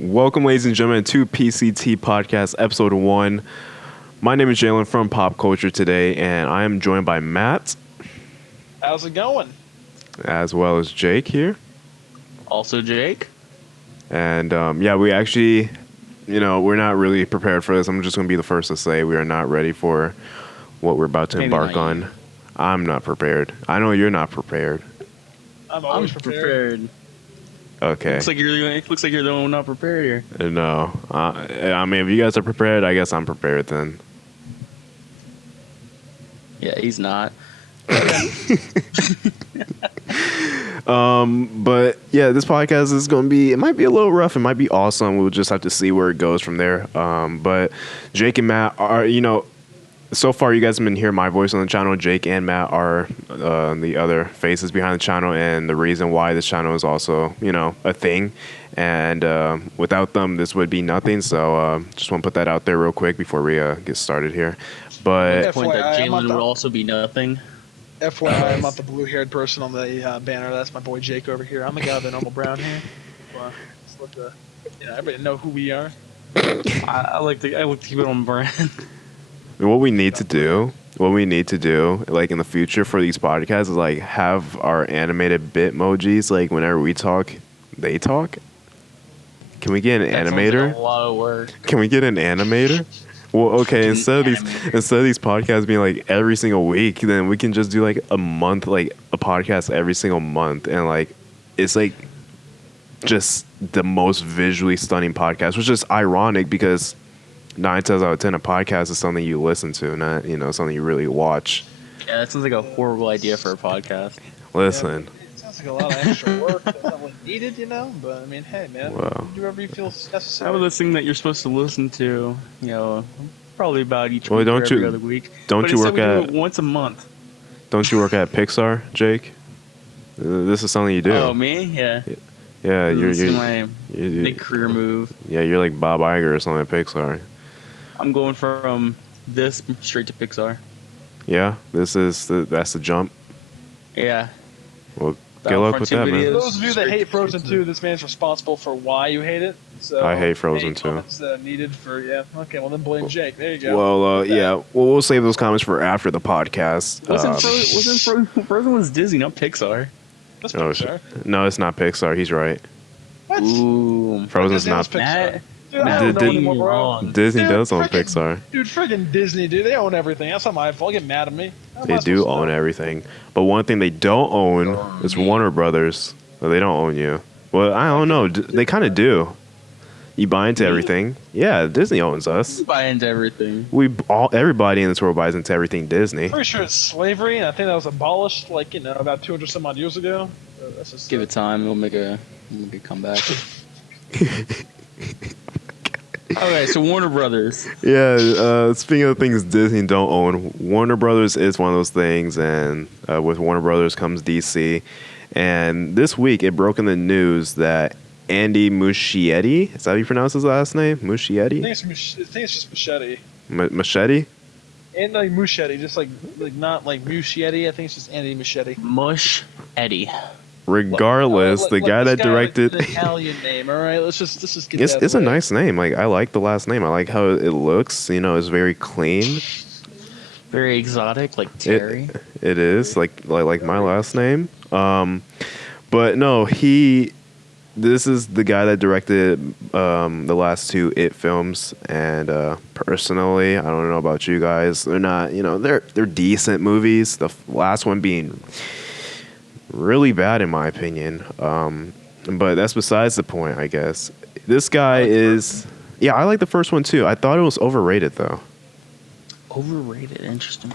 Welcome, ladies and gentlemen, to PCT Podcast, Episode 1. My name is Jalen from Pop Culture today, and I am joined by Matt. How's it going? As well as Jake here. Also Jake. And, we actually, we're not really prepared for this. I'm just going to be the first to say we are not ready for what we're about to embark on. I'm not prepared. I know you're not prepared. I'm always prepared. Okay. Looks like you're the one not prepared here. No. I mean, if you guys are prepared, I guess I'm prepared then. Yeah, he's not. But yeah, this podcast is going to be, it might be a little rough. It might be awesome. We'll just have to see where it goes from there. But Jake and Matt are, so far you guys have been hearing my voice on the channel. Jake and Matt are the other faces behind the channel and the reason why this channel is also, a thing. And without them, this would be nothing. So just want to put that out there real quick before we get started here. But the point that Jalen would also be nothing. FYI, I'm not the blue-haired person on the banner. That's my boy Jake over here. I'm the guy with the normal brown hair. Well, just let everybody know who we are. I like to keep it on brand. What we need to do, like in the future for these podcasts, is like have our animated bitmojis. Like whenever we talk, they talk. Can we get an animator? Like a lot of work. Can we get an animator? Well, okay. Instead of these podcasts being like every single week, then we can just do like a month, like a podcast every single month, and like it's like just the most visually stunning podcast, which is ironic because 9 times out of 10, a podcast is something you listen to, not something you really watch. Yeah, that sounds like a horrible idea for a podcast. Listen. Yeah, it sounds like a lot of extra work that's not really needed, But I mean, hey, man, do whatever you feel necessary. How about this thing that you're supposed to listen to? Probably about each week or every other week. Don't you work at once a month? Don't you work at Pixar, Jake? This is something you do. Oh, me? Yeah. Yeah, you're my big career move. Yeah, you're like Bob Iger or something at Pixar. I'm going from this straight to Pixar. Yeah, that's the jump. Yeah. Well, good luck with that, man. For those of you that hate Frozen 2, this man's responsible for why you hate it. So I hate Frozen 2. Needed for okay, well then blame Jake. There you go. Well, yeah, we'll save those comments for after the podcast. Frozen was Disney, not Pixar. That's Pixar. No, it's not Pixar. He's right. What? Ooh, Frozen's not Pixar. Disney does own Pixar. Dude, friggin' Disney, dude. They own everything. That's not my fault. Get mad at me. They do own everything. But one thing they don't own is Warner Brothers. They don't own you. Well, I don't know. They kind of do. You buy into everything. Yeah, Disney owns us. You buy into everything. Everybody in this world buys into everything Disney. Pretty sure it's slavery, and I think that was abolished about 200 some odd years ago. Give it time. We'll make a comeback. Okay, so Warner Brothers. Yeah, speaking of things Disney don't own, Warner Brothers is one of those things, and with Warner Brothers comes DC. And this week, it broke in the news that Andy Muschietti, is that how you pronounce his last name? Muschietti? I think it's just Machete. Machete? Andy Muschietti, just like not like Muschietti. I think it's just Andy Muschietti. Mush Eddie. Regardless, the guy that directed the Italian name. All right, let's just get it's a nice name. Like I like the last name. I like how it looks. It's very clean. Very exotic, like Terry. It is like my last name. But no, this is the guy that directed the last 2 It films, and personally, I don't know about you guys. They're not, they're decent movies. The last one being really bad in my opinion, but that's besides the point, I guess. This guy is, I like the first one too. I thought it was overrated though. Overrated, interesting.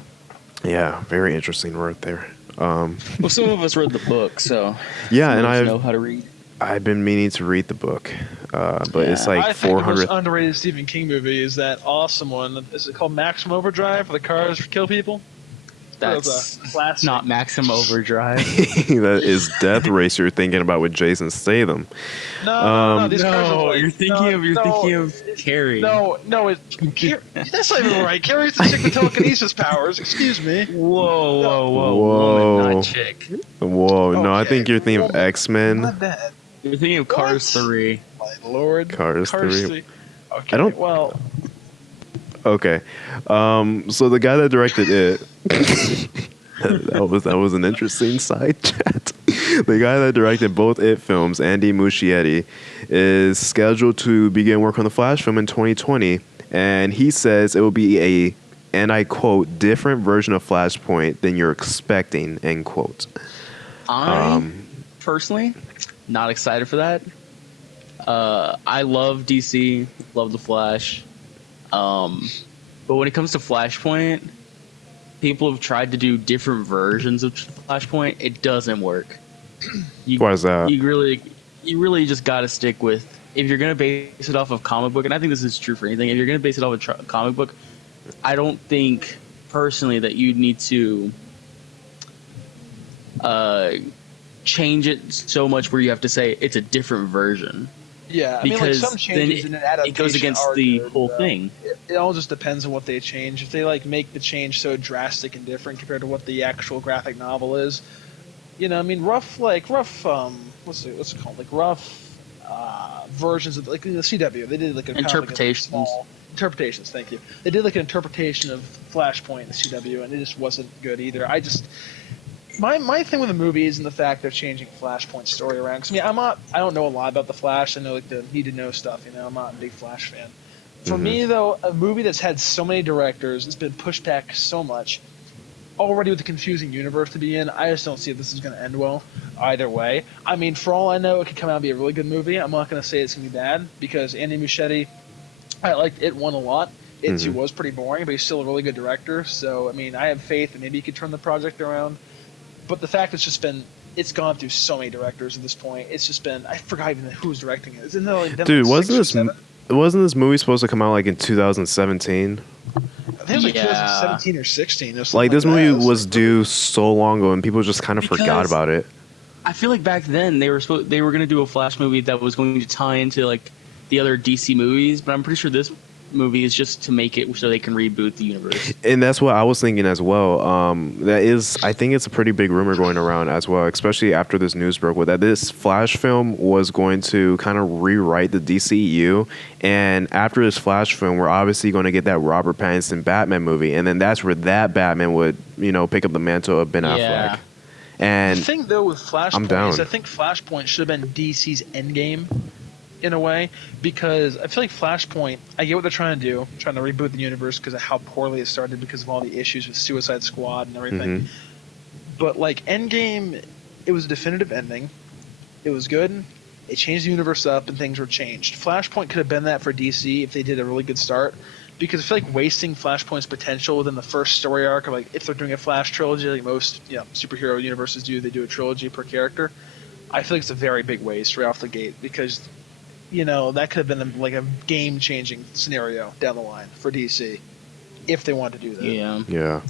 Yeah, very interesting word there. Well, some of us read the book, so yeah, and I know how to read. I've been meaning to read the book, but it's like I think 400. the most underrated Stephen King movie is that awesome one. Is it called Maximum Overdrive, where the cars kill people? That's a classic. Not Maximum Overdrive. That is Death Race you're thinking about with Jason Statham. No, these cars are like, you're thinking of Carrie. No, that's not even right. Carrie's the chick with telekinesis powers. Excuse me. Whoa. Woman, not chick. Whoa, no, I Okay, think you're thinking of X-Men. Not that. You're thinking of Cars 3. my lord. Cars 3. Okay, I don't- well, Okay. So the guy that directed it, that was an interesting side chat. The guy that directed both It films, Andy Muschietti, is scheduled to begin work on the Flash film in 2020, and he says it will be a, and I quote, different version of Flashpoint than you're expecting, end quote. I personally not excited for that. I love DC, love the Flash, but when it comes to Flashpoint, people have tried to do different versions of Flashpoint. It doesn't work. Why is that? You really just got to stick with, if you're gonna base it off of comic book, and I think this is true for anything. If you're gonna base it off of comic book, I don't think personally that you need to change it so much where you have to say it's a different version. yeah, I mean, like Because some changes in then an adaptation it goes against are the good, whole though. thing. It all just depends on what they change. If they like make the change so drastic and different compared to what the actual graphic novel is, you know, I mean, rough what's it called? Like rough versions of like the CW. They did like a kind of, like, a Interpretations. small interpretations. Thank you. They did like an interpretation of Flashpoint in the CW, and it just wasn't good either. My thing with the movie isn't the fact they're changing Flashpoint's story around. Because I mean, I don't know a lot about the Flash. I know like the need to know stuff. You know, I'm not a big Flash fan. For me though, a movie that's had so many directors, it's been pushed back so much, already with a confusing universe to be in, I just don't see if this is going to end well either way. I mean, for all I know, it could come out and be a really good movie. I'm not going to say it's going to be bad because Andy Muschietti, I liked It One a lot. It 2 was pretty boring, but he's still a really good director. So, I mean, I have faith that maybe he could turn the project around. But the fact it's gone through so many directors at this point. It's just been, I forgot even who's directing it. Isn't there like Dude, wasn't this this movie supposed to come out like in 2017? I think it was like Yeah. 2017 or 16 or something. Like this that. movie It was like, due so long ago, and people just kind of forgot Because- about it. I feel like back then they were going to do a Flash movie that was going to tie into like the other DC movies, but I'm pretty sure this movie is just to make it so they can reboot the universe. And that's what I was thinking as well. I think it's a pretty big rumor going around as well, especially after this news broke, with that this Flash film was going to kind of rewrite the DCEU. And after this Flash film, we're obviously going to get that Robert Pattinson Batman movie, and then that's where that Batman would, pick up the mantle of Ben Yeah. Affleck. And the thing though with Flashpoint I'm down. is I think Flashpoint should have been DC's endgame in a way, because I feel like Flashpoint, I get what they're trying to do, trying to reboot the universe because of how poorly it started because of all the issues with Suicide Squad and everything. But like Endgame, it was a definitive ending. It was good. It changed the universe up and things were changed. Flashpoint could have been that for DC if they did a really good start, because I feel like wasting Flashpoint's potential within the first story arc of, like, if they're doing a Flash trilogy like most superhero universes do, they do a trilogy per character. I feel like it's a very big waste right off the gate because that could have been like a game-changing scenario down the line for DC if they wanted to do that. Yeah. yeah,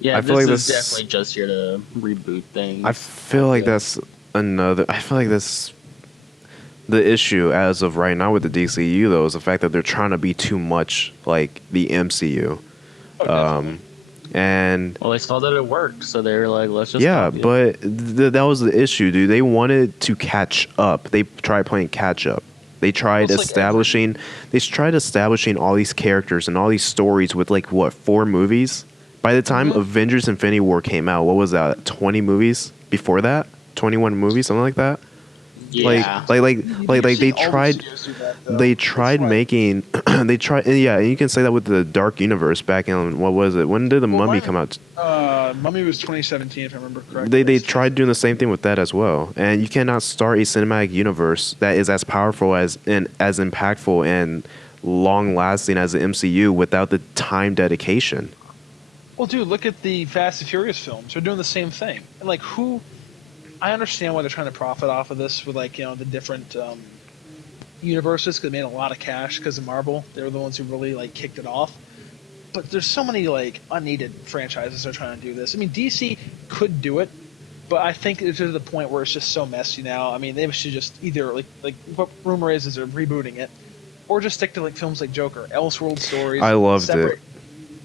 Yeah, I feel this like is this definitely just here to reboot things. I feel like that's the issue as of right now with the DCU, though, is the fact that they're trying to be too much like the MCU. Definitely. And Well, they saw that it worked, so they were like, let's just yeah, copy it. but that was the issue, dude. They wanted to catch up. They tried playing catch up. They tried Well, it's like establishing all these characters and all these stories with 4 movies. By the time Avengers Infinity War came out, what was that? 20 movies before that? 21 movies, something like that? Yeah. Like they tried making they tried, yeah, and you can say that with the Dark Universe back in, what was it? When did the Mummy come out? Mummy was 2017 if I remember correctly. They tried doing the same thing with that as well. And you cannot start a cinematic universe that is as powerful as impactful and long lasting as the MCU without the time dedication. Well, dude, look at the Fast and Furious films. They're doing the same thing. And I understand why they're trying to profit off of this with the different universes, because they made a lot of cash because of Marvel. They were the ones who really kicked it off. But there's so many unneeded franchises that are trying to do this. I mean, DC could do it, but I think it's to the point where it's just so messy now. I mean, they should just either what rumor is they're rebooting it, or just stick to films like Joker, Elseworld stories. I loved it.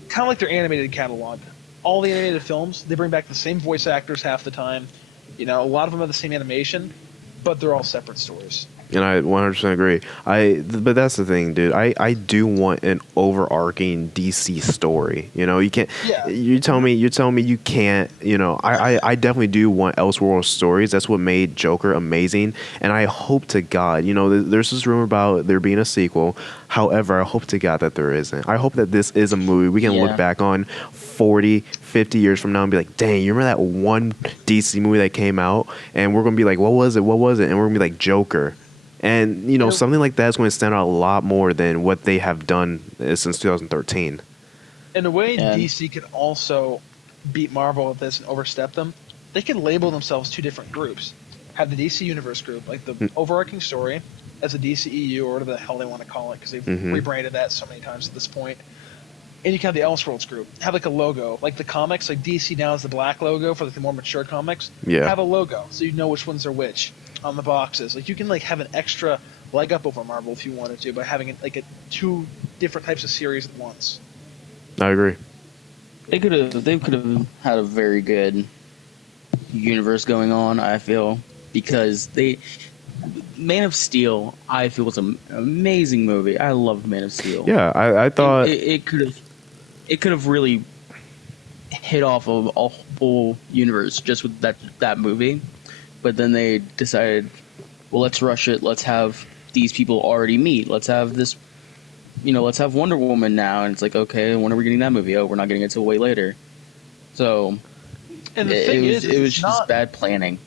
Kind of like their animated catalog. All the animated films, they bring back the same voice actors half the time. A lot of them have the same animation, but they're all separate stories. And I 100% agree. But that's the thing, dude. I do want an overarching DC story. You know, you can't. Yeah. You tell me you can't. You know, I definitely do want Elseworld stories. That's what made Joker amazing. And I hope to God, you know, there's this rumor about there being a sequel. However, I hope to God that there isn't. I hope that this is a movie we can look back on 40, 50 years from now and be like, dang, you remember that one DC movie that came out? And we're gonna be like, what was it? And we're gonna be like, Joker. And, you know, something like that is going to stand out a lot more than what they have done since 2013. In a way, DC could also beat Marvel with this and overstep them. They can label themselves two different groups. Have the DC Universe group, like the overarching story, as a DCEU or whatever the hell they want to call it, because they've rebranded that so many times at this point. And you can have the Elseworlds group. Have like a logo. Like the comics, like DC now has the black logo for like the more mature comics. Yeah. Have a logo so you know which ones are which on the boxes. Like you can like have an extra leg up over Marvel if you wanted to by having like two different types of series at once. I agree. They could have had a very good universe going on, I feel, because Man of Steel, I feel, was an amazing movie. I loved Man of Steel. Yeah, I thought it could have really hit off of a whole universe just with that movie. But then they decided, well, let's rush it. Let's have these people already meet. Let's have this, let's have Wonder Woman now. And it's like, okay, when are we getting that movie? Oh, we're not getting it till way later. So, and the thing is, it was just bad planning.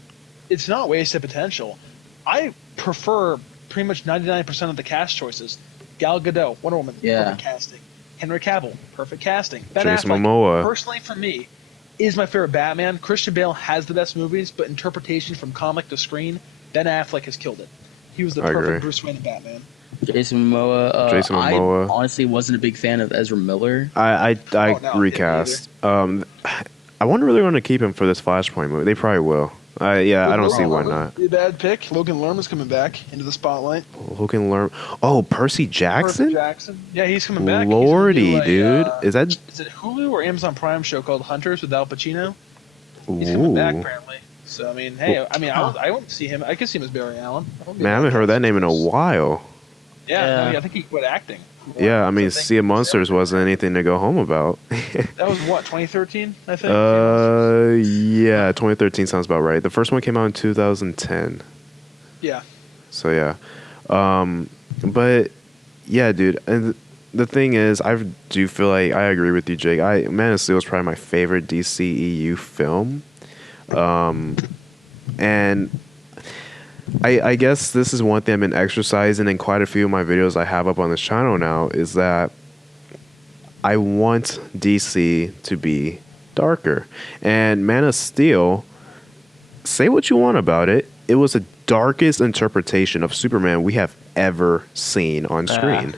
It's not wasted potential. I prefer pretty much 99% of the cast choices. Gal Gadot, Wonder Woman, perfect casting. Henry Cavill, perfect casting. Ben Jason Affleck, Momoa. personally for me, is my favorite Batman. Christian Bale has the best movies, but interpretation from comic to screen, Ben Affleck has killed it. He was the perfect Bruce Wayne and Batman. Jason Momoa. I honestly wasn't a big fan of Ezra Miller. I recast. I wonder if they're going to keep him for this Flashpoint movie. They probably will. I don't see why not. A bad pick. Logan Lerman's coming back into the spotlight. Logan Lerman. Oh, Percy Jackson? Percy Jackson. Yeah, he's coming back. Lordy, dude. Is it Hulu or Amazon Prime show called Hunters with Al Pacino? He's coming back apparently. So I mean, hey, I won't see him. I could see him as Barry Allen. Man, I haven't heard that name in a while. Yeah. I think he quit acting. Yeah, I mean, Sea of Monsters wasn't anything to go home about. That was what, 2013, I think? Yeah, 2013 sounds about right. The first one came out in 2010. Yeah. So, yeah. But, yeah, dude. And the thing is, I do feel like I agree with you, Jake. Man of Steel is probably my favorite DCEU film. And I guess this is one thing I've been exercising in quite a few of my videos I have up on this channel now, is that I want DC to be darker. And Man of Steel, say what you want about it, it was the darkest interpretation of Superman we have ever seen on screen.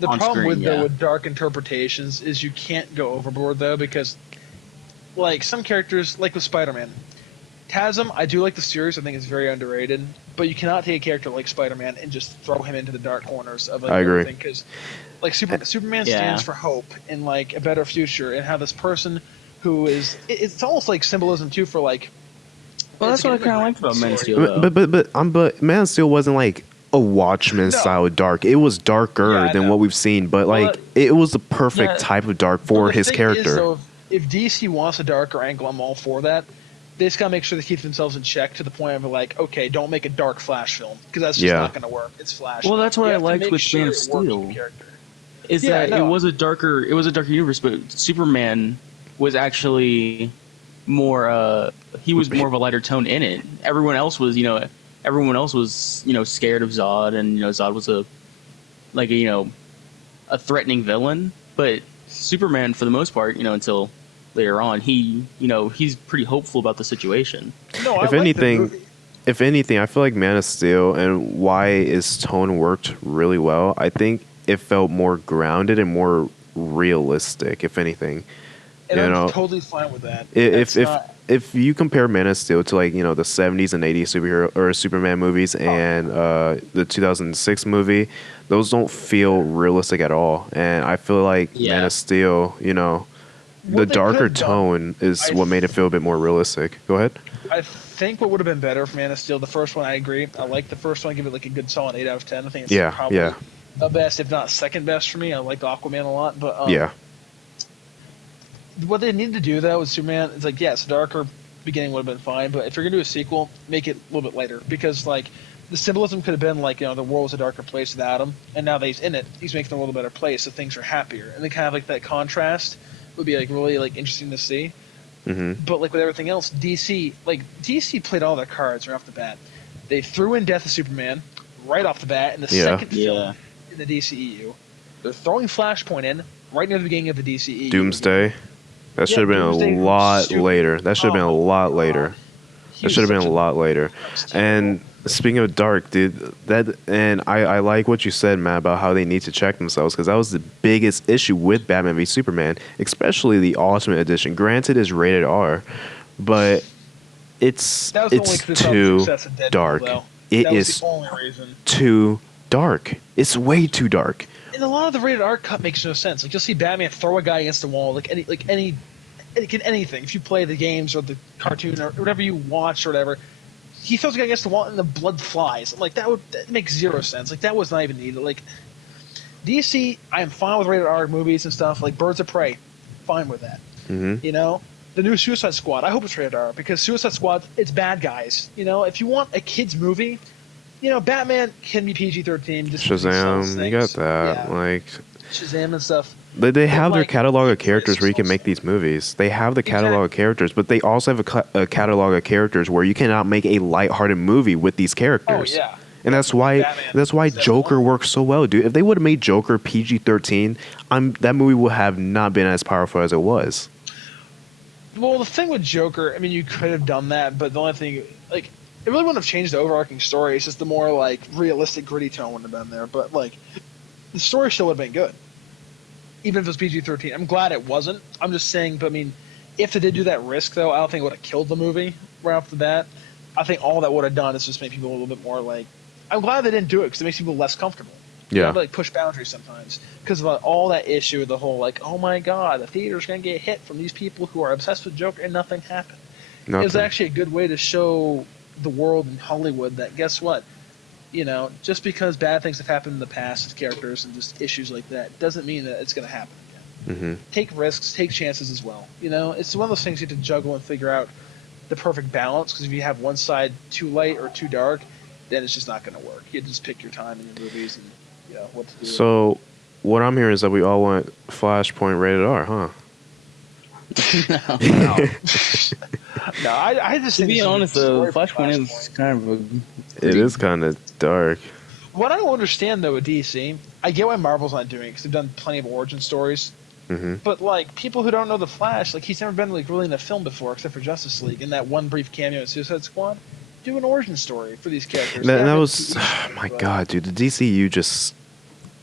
The problem with dark interpretations is you can't go overboard, though, because like some characters, like with Spider-Man, Tasm, I do like the series. I think it's very underrated. But you cannot take a character like Spider-Man and just throw him into the dark corners of like, everything. Because like Superman stands for hope and like a better future, and have this person who is it's almost like symbolism too for like. Well, that's what I kind of liked about Man of Steel. But Man of Steel wasn't like a Watchmen style dark. It was darker than what we've seen, but like it was the perfect type of dark for his character. So if DC wants a darker angle, I'm all for that. They just gotta make sure they keep themselves in check to the point of like, okay, don't make a dark Flash film because that's just not gonna work. It's Flash. Well, that's what I liked with Man of Steel. Is that it was a darker universe, but Superman was actually more. He was more of a lighter tone in it. Everyone else was scared of Zod, and Zod was a threatening villain. But Superman, for the most part, until later on, he's pretty hopeful about the situation. If anything, I feel like Man of Steel and why his tone worked really well, I think it felt more grounded and more realistic, if anything. And I'm totally fine with that. If you compare Man of Steel to like the 70s and 80s superhero or Superman movies and the 2006 movie, those don't feel realistic at all. And I feel like Man of Steel, the darker tone is what made it feel a bit more realistic. Go ahead. I think what would have been better for Man of Steel, the first one, I agree. I like the first one. I give it like a good solid 8 out of 10. I think it's probably the best, if not second best for me. I like Aquaman a lot, but what they need to do though with Superman is like, yes, darker beginning would have been fine, but if you're gonna do a sequel, make it a little bit later, because like the symbolism could have been like, the world was a darker place without him, and now that he's in it, he's making the world a better place, so things are happier, and then kind of like that contrast would be like really like interesting to see. Mm-hmm. But like with everything else, DC played all their cards right off the bat. They threw in Death of Superman right off the bat in the second film in the DCEU. They're throwing Flashpoint in right near the beginning of the DCEU. Doomsday. That should have been a lot later. That should have been a lot later. That should have been a lot later. And speaking of dark, dude, I like what you said, Matt, about how they need to check themselves, because that was the biggest issue with Batman v Superman, especially the Ultimate Edition. Granted, it's rated R, but it's too dark. It is too dark. It's way too dark. And a lot of the rated R cut makes no sense. Like, you'll see Batman throw a guy against the wall, anything. If you play the games or the cartoon or whatever you watch or whatever, he throws a guy against the wall and the blood flies. Like, that makes zero sense. Like, that was not even needed. Like, DC, I am fine with rated R movies and stuff. Like, Birds of Prey, fine with that. Mm-hmm. The new Suicide Squad, I hope it's rated R, because Suicide Squad, it's bad guys. If you want a kid's movie, Batman can be PG-13. Shazam, you got that. Yeah. Like Shazam and stuff. They have their catalog of characters where you can make these movies. They have the catalog of characters, but they also have a catalog of characters where you cannot make a lighthearted movie with these characters. Oh, yeah. And that's why Joker works so well, dude. If they would have made Joker PG-13, that movie would have not been as powerful as it was. Well, the thing with Joker, I mean, you could have done that, but the only thing, like, it really wouldn't have changed the overarching story. It's just the more, like, realistic, gritty tone wouldn't have been there. But, like, the story still would have been good, even if it was PG-13. I'm glad it wasn't. I'm just saying, but, I mean, if they did do that risk, though, I don't think it would have killed the movie right off the bat. I think all that would have done is just make people a little bit more, like, I'm glad they didn't do it, because it makes people less comfortable. Yeah. They like push boundaries sometimes because of all that issue with the whole like, oh my god, the theater's gonna get hit from these people who are obsessed with Joker, and nothing happened. It was actually a good way to show the world in Hollywood that, guess what, just because bad things have happened in the past with characters and just issues like that doesn't mean that it's gonna happen again. Mm-hmm. Take risks, take chances as well. It's one of those things you have to juggle and figure out the perfect balance, because if you have one side too light or too dark, then it's just not gonna work. You just pick your time in your movies and what to do. So, what I'm hearing is that we all want Flashpoint rated R, huh? No, I just to be honest though, Flashpoint is kind of it is kind of dark. What I don't understand though with DC, I get why Marvel's not doing it, because they've done plenty of origin stories. Mm-hmm. But like, people who don't know the Flash, like, he's never been like really in a film before except for Justice League, and that one brief cameo in Suicide Squad. Do an origin story for these characters. That was, oh my god, dude. The DCU just,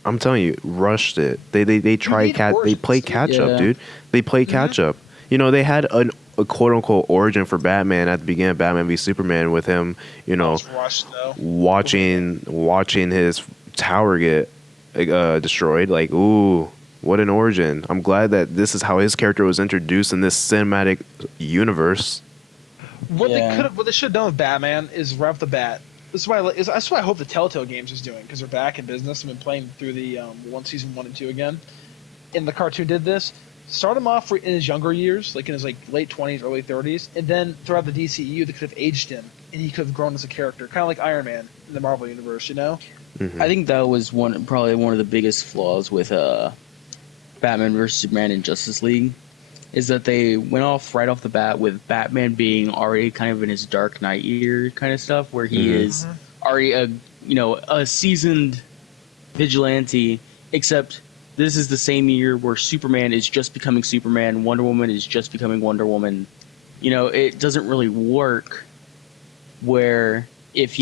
I'm telling you, rushed it. They play catch up, dude. They play catch up. They had a quote unquote origin for Batman at the beginning of Batman v Superman with him, rushed, watching his tower get destroyed. Like, ooh, what an origin! I'm glad that this is how his character was introduced in this cinematic universe. What they should have done with Batman is right off the bat. That's why I hope the Telltale Games is doing, because they're back in business. I've been playing through the season 1 and 2 again, and the cartoon did this. Start him off in his younger years, like in his late 20s, early 30s, and then throughout the DCEU, they could have aged him, and he could have grown as a character, kind of like Iron Man in the Marvel universe. Mm-hmm. I think that was probably one of the biggest flaws with Batman vs Superman and Justice League, is that they went off right off the bat with Batman being already kind of in his Dark Knight year kind of stuff, where he is already a seasoned vigilante, except this is the same year where Superman is just becoming Superman, Wonder Woman is just becoming Wonder Woman. It doesn't really work where if,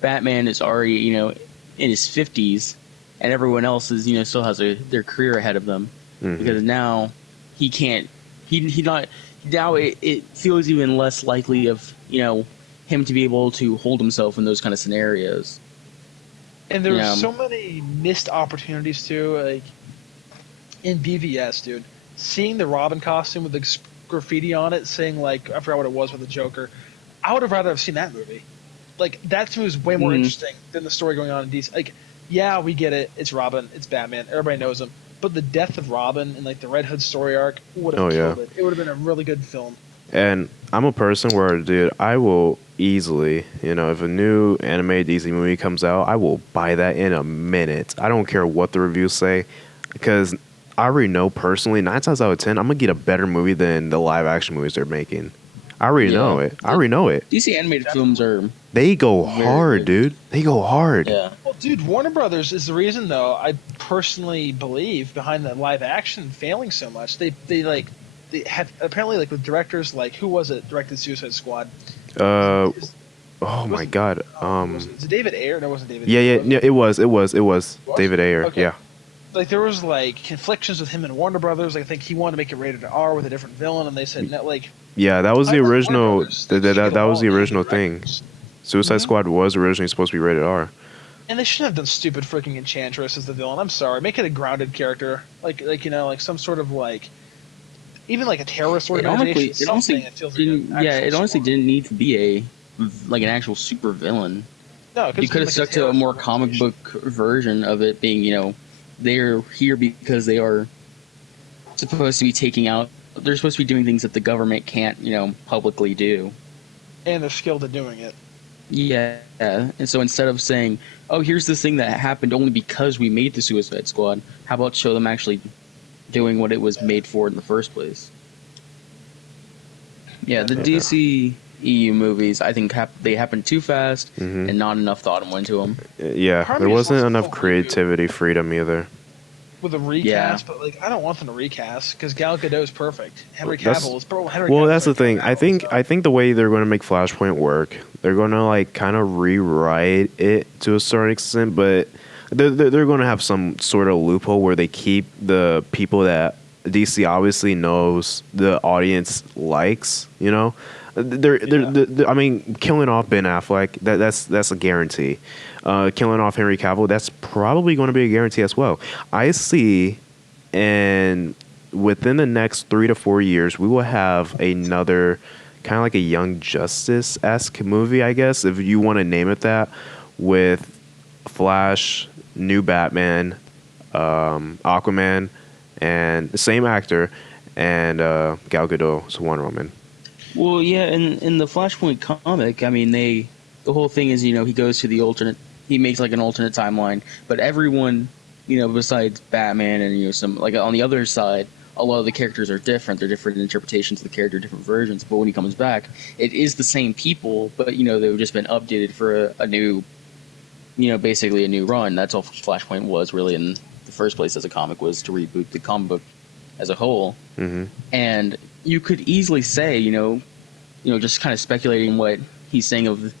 Batman is already, in his 50s and everyone else is, still has their career ahead of them, because now he can't. Now it feels even less likely of him to be able to hold himself in those kind of scenarios. And there's so many missed opportunities too, like in BVS, dude. Seeing the Robin costume with the graffiti on it saying, like, I forgot what it was with the Joker. I would have rather have seen that movie. Like, that to me was way more interesting than the story going on in DC. Like, yeah, we get it. It's Robin. It's Batman. Everybody knows him. But the death of Robin and, like, the Red Hood story arc would have killed it. It would have been a really good film. And I'm a person where, dude, I will easily, if a new animated DC movie comes out, I will buy that in a minute. I don't care what the reviews say, because I already know personally, 9 times out of 10, I'm going to get a better movie than the live-action movies they're making. I already know it. I already know it. DC animated films are... They go hard, dude. They go hard. Yeah. Well, dude, Warner Brothers is the reason, though, I personally believe, behind the live-action failing so much. They had, apparently, like, with directors, like, who was it directed Suicide Squad? Oh, my God. Was it David Ayer? No, it wasn't David Ayer. Yeah, it was David Ayer, okay. yeah. Like, there was, like, conflictions with him and Warner Brothers. Like, I think he wanted to make it rated R with a different villain, and they said, no, like... Yeah, that was the original. That was the original thing. Suicide Squad was originally supposed to be rated R. And they shouldn't have done stupid freaking Enchantress as the villain. I'm sorry. Make it a grounded character, like some sort of like, even like a terrorist organization. It honestly didn't need to be an actual super villain. No, you could have stuck to a more comic book version of it, being they're here because they are supposed to be taking out. They're supposed to be doing things that the government can't, publicly do. And they're skilled at doing it. Yeah. And so instead of saying, oh, here's this thing that happened only because we made the Suicide Squad, how about show them actually doing what it was made for in the first place? Yeah, the DC EU movies, I think they happened too fast and not enough thought went into them. Yeah, there wasn't enough creativity freedom either. With a recast, but like I don't want them to recast because Gal Gadot is perfect. Henry Cavill is that's the thing. I think the way they're going to make Flashpoint work, they're going to like kind of rewrite it to a certain extent, but they're going to have some sort of loophole where they keep the people that DC obviously knows the audience likes. I mean, killing off Ben Affleck, that's a guarantee. Killing off Henry Cavill, that's probably going to be a guarantee as well. I see, and within the next 3 to 4 years, we will have another kind of like a Young Justice-esque movie, I guess, if you want to name it that, with Flash, new Batman, Aquaman, and the same actor, and Gal Gadot as Wonder Woman. Well, yeah, in the Flashpoint comic, I mean, the whole thing is, he goes to the alternate, he makes like an alternate timeline, but everyone, besides Batman and, some, like on the other side, a lot of the characters are different. They're different interpretations of the character, different versions, but when he comes back, it is the same people, but, they've just been updated for a new, basically a new run. That's all Flashpoint was really in the first place as a comic, was to reboot the comic book as a whole. Mm-hmm. And you could easily say, just kind of speculating what he's saying of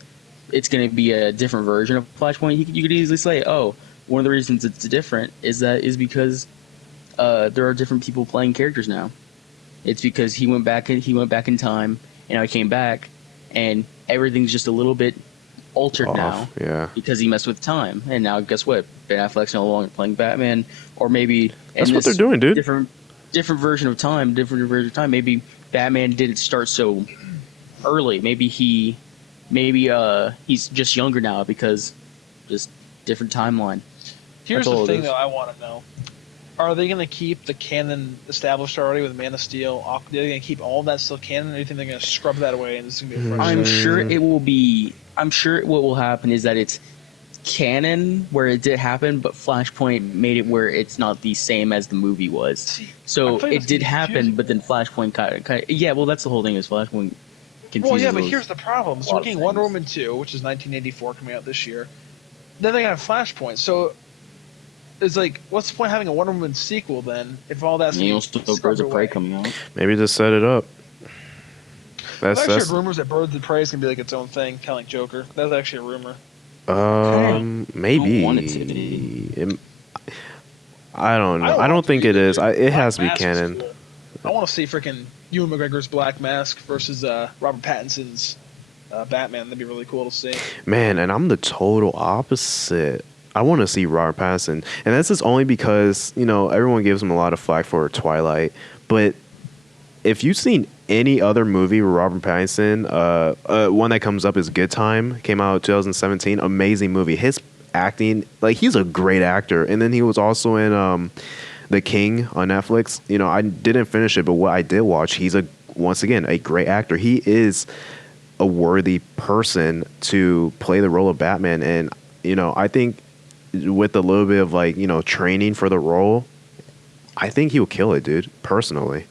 it's going to be a different version of Flashpoint. You could easily say, oh, one of the reasons it's different is because there are different people playing characters now. It's because he went back in time, and I came back, and everything's just a little bit altered now. Yeah. Because he messed with time, and now guess what? Ben Affleck's no longer playing Batman, or maybe that's what they're doing, dude. Different version of time. Maybe Batman didn't start so early. Maybe he's just younger now because just different timeline. Here's the thing that I want to know: are they going to keep the canon established already with Man of Steel? Are they going to keep all of that still canon, or do you think they're going to scrub that away and it's going to be a fresh I'm sure it will be. I'm sure what will happen is that it's canon where it did happen, but Flashpoint made it where it's not the same as the movie was. So it did happen, but then Flashpoint kind of yeah. Well, that's the whole thing is Flashpoint. Well, yeah, but here's the problem. So we're getting Wonder Woman 2, which is 1984 coming out this year. Then they got Flashpoint. So it's like, what's the point of having a Wonder Woman sequel then if all that's Birds of Prey coming out? Maybe just set it up. There's actually rumors that Birds of Prey is going to be like its own thing, kind of like Joker. That's actually a rumor. Maybe. I don't want it to be. I don't know. I don't think it is. It has to be canon. Cool. I want to see freaking Ewan McGregor's Black Mask versus Robert Pattinson's Batman. That'd be really cool to see. Man, and I'm the total opposite. I want to see Robert Pattinson, and that's just only because everyone gives him a lot of flack for Twilight, but if you've seen any other movie with Robert Pattinson, one that comes up is Good Time. Came out 2017. Amazing movie. His acting, like, he's a great actor. And then he was also in The King on Netflix. You know, I didn't finish it, but what I did watch, he's once again a great actor. He is a worthy person to play the role of Batman. And you know, I think with a little bit of, like, you know, training for the role, I think he will kill it, dude. Personally.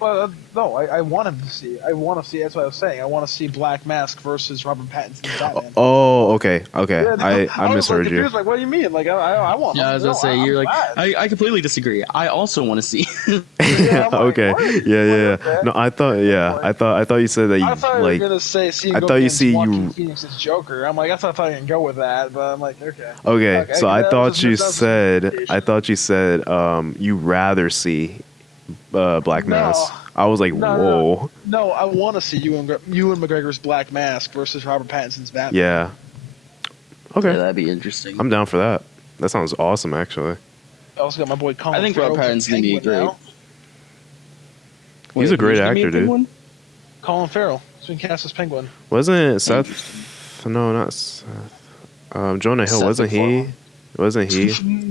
Well, no, I want him to see. I want to see. That's what I was saying. I want to see Black Mask versus Robert Pattinson's Batman. Oh, okay. Yeah, I misheard you. Like, what do you mean? Like, I want. Yeah, I was gonna say you're like. I completely disagree. I also want to see. Yeah, okay. Like, Yeah. okay. No, I thought. Yeah, I thought you said that. You, I thought you like, were gonna say. I thought you see Joaquin you. Phoenix's Joker. I'm like, I thought I can go with that, but I'm like, okay. Okay, so I thought you said. interpretation. I thought you said. You rather see Black Mask. I was like, whoa. No, I want to see Ewan McGregor's Black Mask versus Robert Pattinson's Batman. Yeah. Okay. Yeah, that'd be interesting. I'm down for that. That sounds awesome, actually. I also got my boy Colin. I think Farrell Robert Pattinson's gonna be Penguin great. now. He's a great actor, dude. Colin Farrell. He's been cast as Penguin. Wasn't it Seth? No, not Seth. Jonah Hill. Seth Wasn't he? Wasn't he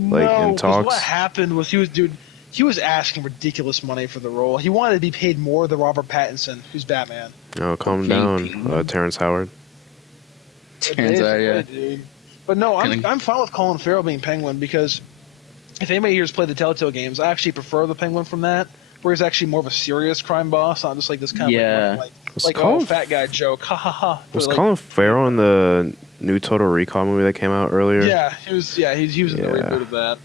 like No, in 'cause talks? what happened was he was asking ridiculous money for the role. He wanted to be paid more than Robert Pattinson, who's Batman. Oh, calm down, Terrence Howard. Turns out, yeah. Dude. But no, I'm fine with Colin Farrell being Penguin because if anybody here's played the Telltale games, I actually prefer the Penguin from that, where he's actually more of a serious crime boss, not just like this kind of like Colin- fat guy joke, ha ha ha. Was But, like, Colin Farrell in the new Total Recall movie that came out earlier? Yeah, he was in the reboot of that.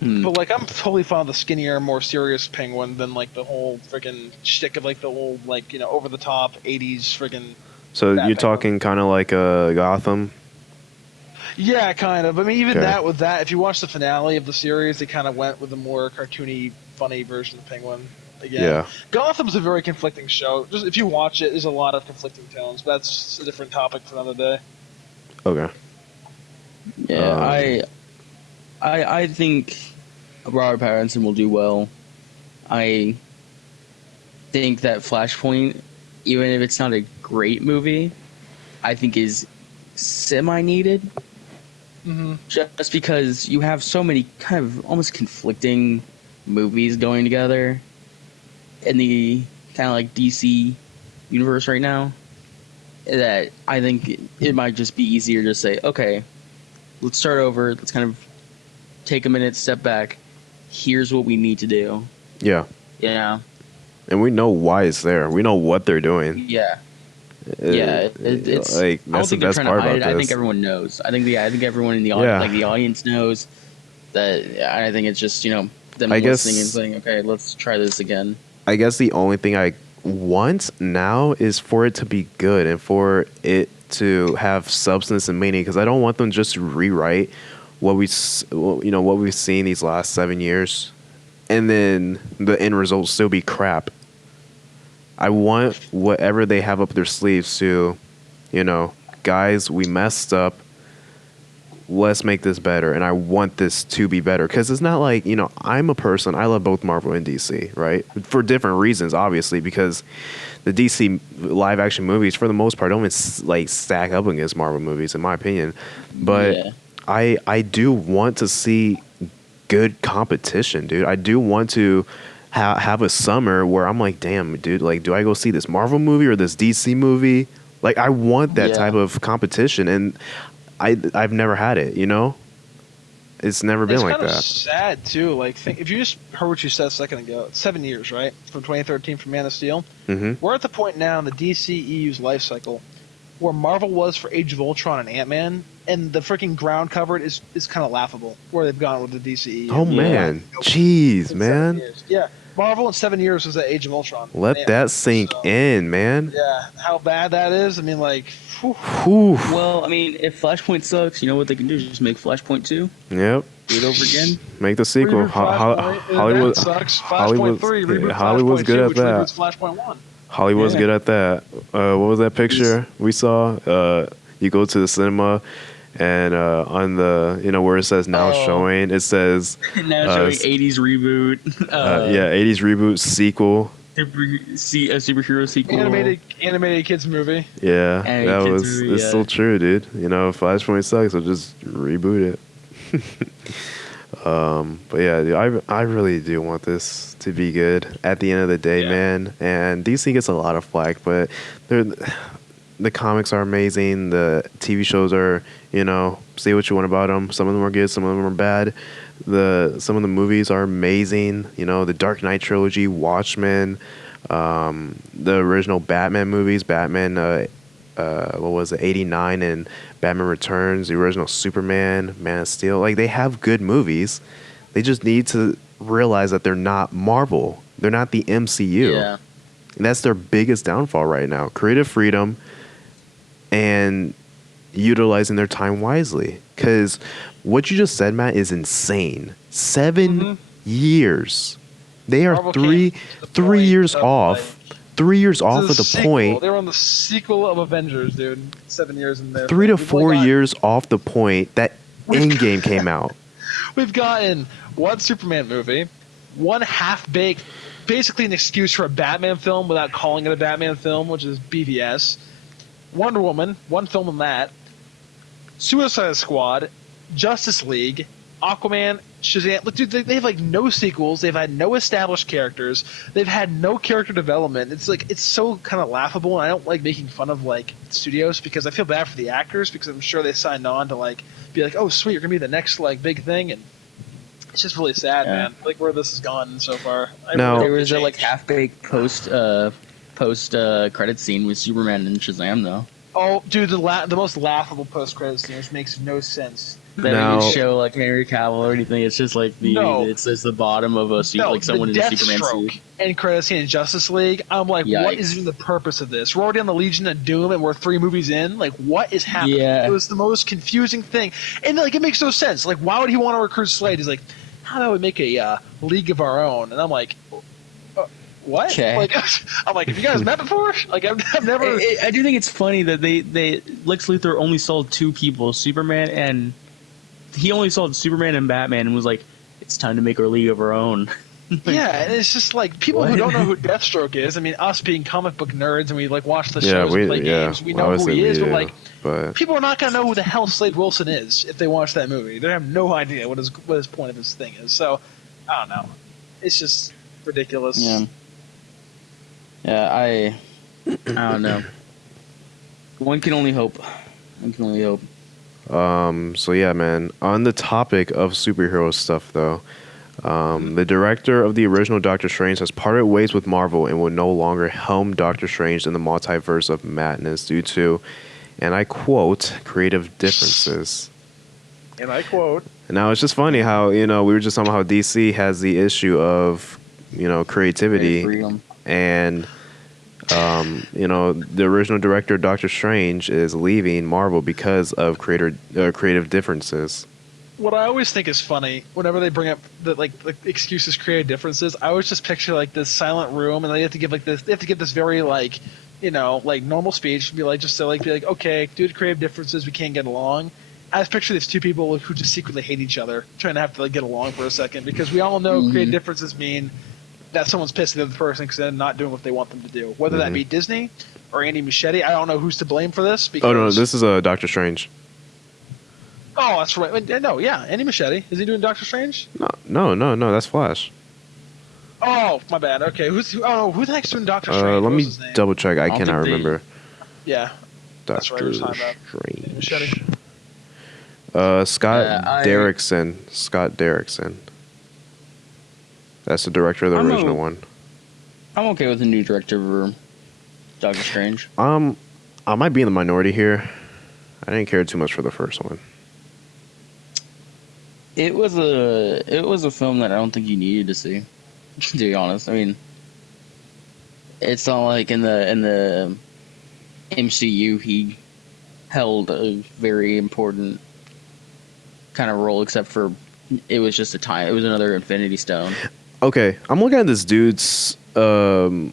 Hmm. But like, I'm totally fine with the skinnier, more serious Penguin than like the whole freaking shtick of like the whole like, you know, over the top '80s freaking. So That you're Penguin. talking kind of like Gotham? Yeah, kind of. I mean, even Okay. with that, if you watch the finale of the series, they kind of went with a more cartoony, funny version of Penguin. Again. Yeah. Gotham's a very conflicting show. Just if you watch it, there's a lot of conflicting tones. But that's a different topic for another day. Okay. Yeah, I think Robert Pattinson will do well. I think that Flashpoint, even if it's not a great movie, I think is semi-needed. Mm-hmm. Just because you have so many kind of almost conflicting movies going together in the kind of like DC universe right now, that I think it might just be easier to say, okay, let's start over. Let's kind of take a minute, step back. Here's what we need to do. Yeah. Yeah. And we know why it's there. We know what they're doing. Yeah. Yeah. It's like I don't that's the think they're best trying part to hide about it. this. I think everyone knows. I think everyone in the Yeah. like the audience knows that. I think it's just, you know, them I guess- listening and saying, okay, let's try this again. I guess the only thing I want now is for it to be good and for it to have substance and meaning, because I don't want them just to rewrite what we've seen these last 7 years, and then the end result still be crap. I want whatever they have up their sleeves to, guys, we messed up. Let's make this better, and I want this to be better, because it's not like, I'm a person, I love both Marvel and DC, right? For different reasons, obviously, because the DC live action movies, for the most part, don't even like stack up against Marvel movies, in my opinion. But Yeah. I do want to see good competition, dude. I do want to have a summer where I'm like, damn, dude, like, do I go see this Marvel movie or this DC movie? Like, I want that type of competition, and I've never had it, It's never been like It's kind of that. sad too. Like, if you just heard what you said a second ago, it's 7 years, right, from 2013 from Man of Steel. Mm-hmm. We're at the point now in the DCEU's life cycle where Marvel was for Age of Ultron and Ant-Man, and the freaking ground covered is kind of laughable where they've gone with the DCEU. Oh, man. Jeez, man. Yeah, Marvel in 7 years was at Age of Ultron. Let that sink in, man. Yeah, how bad that is. I mean, like, whew. Whew. Well, I mean, if Flashpoint sucks, you know what they can do? Just make Flashpoint 2. Yep. Do it over again. Make the sequel. Reboot Flashpoint, Hollywood that sucks. Hollywood- Flashpoint 3, reboot Hollywood's Flashpoint good 2, at which that. reboots Flashpoint 1. Hollywood's Yeah. good at that. What was that picture we saw? You go to the cinema, And on the where it says now showing, it says now showing 80s reboot. yeah, 80s reboot sequel. A superhero sequel. Animated kids movie. Yeah, Animated it's movie, still true, dude. Flashpoint sucks, so just reboot it. But yeah, dude, I really do want this to be good at the end of the day, man. And DC gets a lot of flack, but the comics are amazing. The TV shows are, say what you want about them. Some of them are good, some of them are bad. Some of the movies are amazing. The Dark Knight trilogy, Watchmen, the original Batman movies, Batman, what was it, 89, and Batman Returns, the original Superman, Man of Steel. Like, they have good movies. They just need to realize that they're not Marvel. They're not the MCU. Yeah. And that's their biggest downfall right now. Creative freedom and utilizing their time wisely. Because what you just said, Matt, is insane. 7 years. They are Marvel three came to the point years of, off. 3 years off of the sequel. point. They were on the sequel of Avengers, dude. 7 years in there. 3 to 4 years off the point that Endgame came out. We've gotten one Superman movie, one half-baked, basically an excuse for a Batman film without calling it a Batman film, which is BVS. Wonder Woman, one film on that. Suicide Squad, Justice League, Aquaman, Shazam. Look, dude, they have no sequels. They've had no established characters. They've had no character development. It's so kind of laughable, and I don't like making fun of studios because I feel bad for the actors because I'm sure they signed on to be oh sweet, you're gonna be the next big thing, and it's just really sad, man. Where this has gone so far. There was a half-baked post credit scene with Superman and Shazam though. Oh, dude, the most laughable post-credit scene, which makes no sense. They don't even show Henry Cavill or anything. It's just it's the bottom of a suit, someone in a Superman suit. And credit scene in Justice League. I'm what is even the purpose of this? We're already on the Legion of Doom, and we're 3 movies in. What is happening? Yeah. It was the most confusing thing, and it makes no sense. Why would he want to recruit Slade? He's how about we make a League of Our Own? And I'm what? Okay. I'm have you guys met before? I've never. I do think it's funny that they Lex Luthor only saw 2 people, Superman and. He only saw Superman and Batman and was it's time to make our League of Our Own. Yeah, and it's just people who don't know who Deathstroke is. I mean, us being comic book nerds and we watch the shows and play games, we know who he is, but people are not going to know who the hell Slade Wilson is if they watch that movie. They have no idea what his point of his thing is. So, I don't know. It's just ridiculous. Yeah, I don't know. One can only hope. So yeah, man. On the topic of superhero stuff, though, the director of the original Doctor Strange has parted ways with Marvel and will no longer helm Doctor Strange in the multiverse of madness due to, and I quote, creative differences. And I quote. Now it's just funny how we were just talking about how DC has the issue of creativity and. The original director, Doctor Strange, is leaving Marvel because of creative differences. What I always think is funny, whenever they bring up the excuses, creative differences, I always just picture this silent room, and they have to give this very normal speech, be okay, due to creative differences, we can't get along. I just picture these 2 people who just secretly hate each other, trying to have to get along for a second, because we all know creative differences mean that someone's pissed at the other person because they're not doing what they want them to do. Whether that be Disney or Andy Muschietti, I don't know who's to blame for this. Because... Oh, no, this is Doctor Strange. Oh, that's right. No, yeah, Andy Muschietti. Is he doing Doctor Strange? No, that's Flash. Oh, my bad. Okay, who the heck's doing Doctor Strange? Let me double check. I cannot remember. Yeah. Doctor Strange. Muschietti. Scott Derrickson. That's the director of the original one. I'm okay with the new director for Doctor Strange. I might be in the minority here. I didn't care too much for the first one. It was a film that I don't think you needed to see. To be honest, I mean, it's not like in the MCU he held a very important kind of role, except for it was just it was another Infinity Stone. Okay, I'm looking at this dude's catalog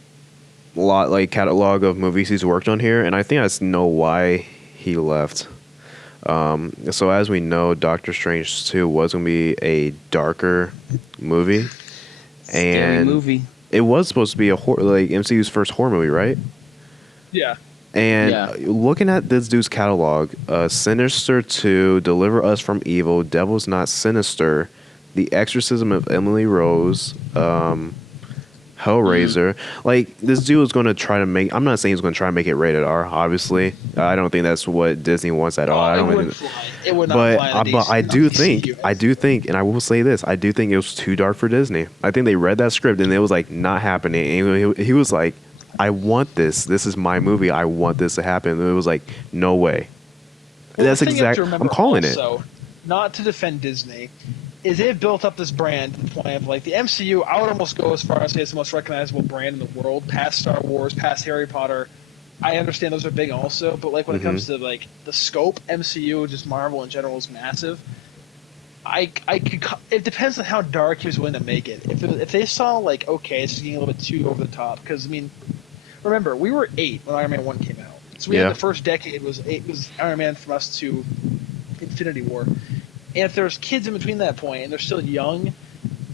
of movies he's worked on here, and I think I know why he left. So as we know, Doctor Strange 2 was going to be a darker movie. Scary And movie. it was supposed to be a like MCU's first horror movie, right? Yeah. And Yeah. looking at this dude's catalog, Sinister 2, Deliver Us from Evil, Devil's Not Sinister, The Exorcism of Emily Rose, Hellraiser. Like, this dude was going to try to make... I'm not saying he's going to try to make it rated R, obviously. I don't think that's what Disney wants at all. I don't it wouldn't think, fly. It would not fly. but I do think, and I will say this, I do think it was too dark for Disney. I think they read that script and it was like not happening. And he was like, I want this. This is my movie. I want this to happen. And it was like, no way. Well, That's the thing you have to exactly. I'm remember calling also, not to defend Disney, is they've built up this brand to the point of like the MCU. I would almost go as far as say it's the most recognizable brand in the world, past Star Wars, past Harry Potter. I understand those are big also, but like when it comes to like the scope, MCU, just Marvel in general, is massive. I could. It depends on how dark he was willing to make it. If they saw like, okay, this is getting a little bit too over the top, because I mean, remember we were 8 when Iron Man 1 came out, so we had the first decade was Iron Man from us to Infinity War. And if there's kids in between that point and they're still young,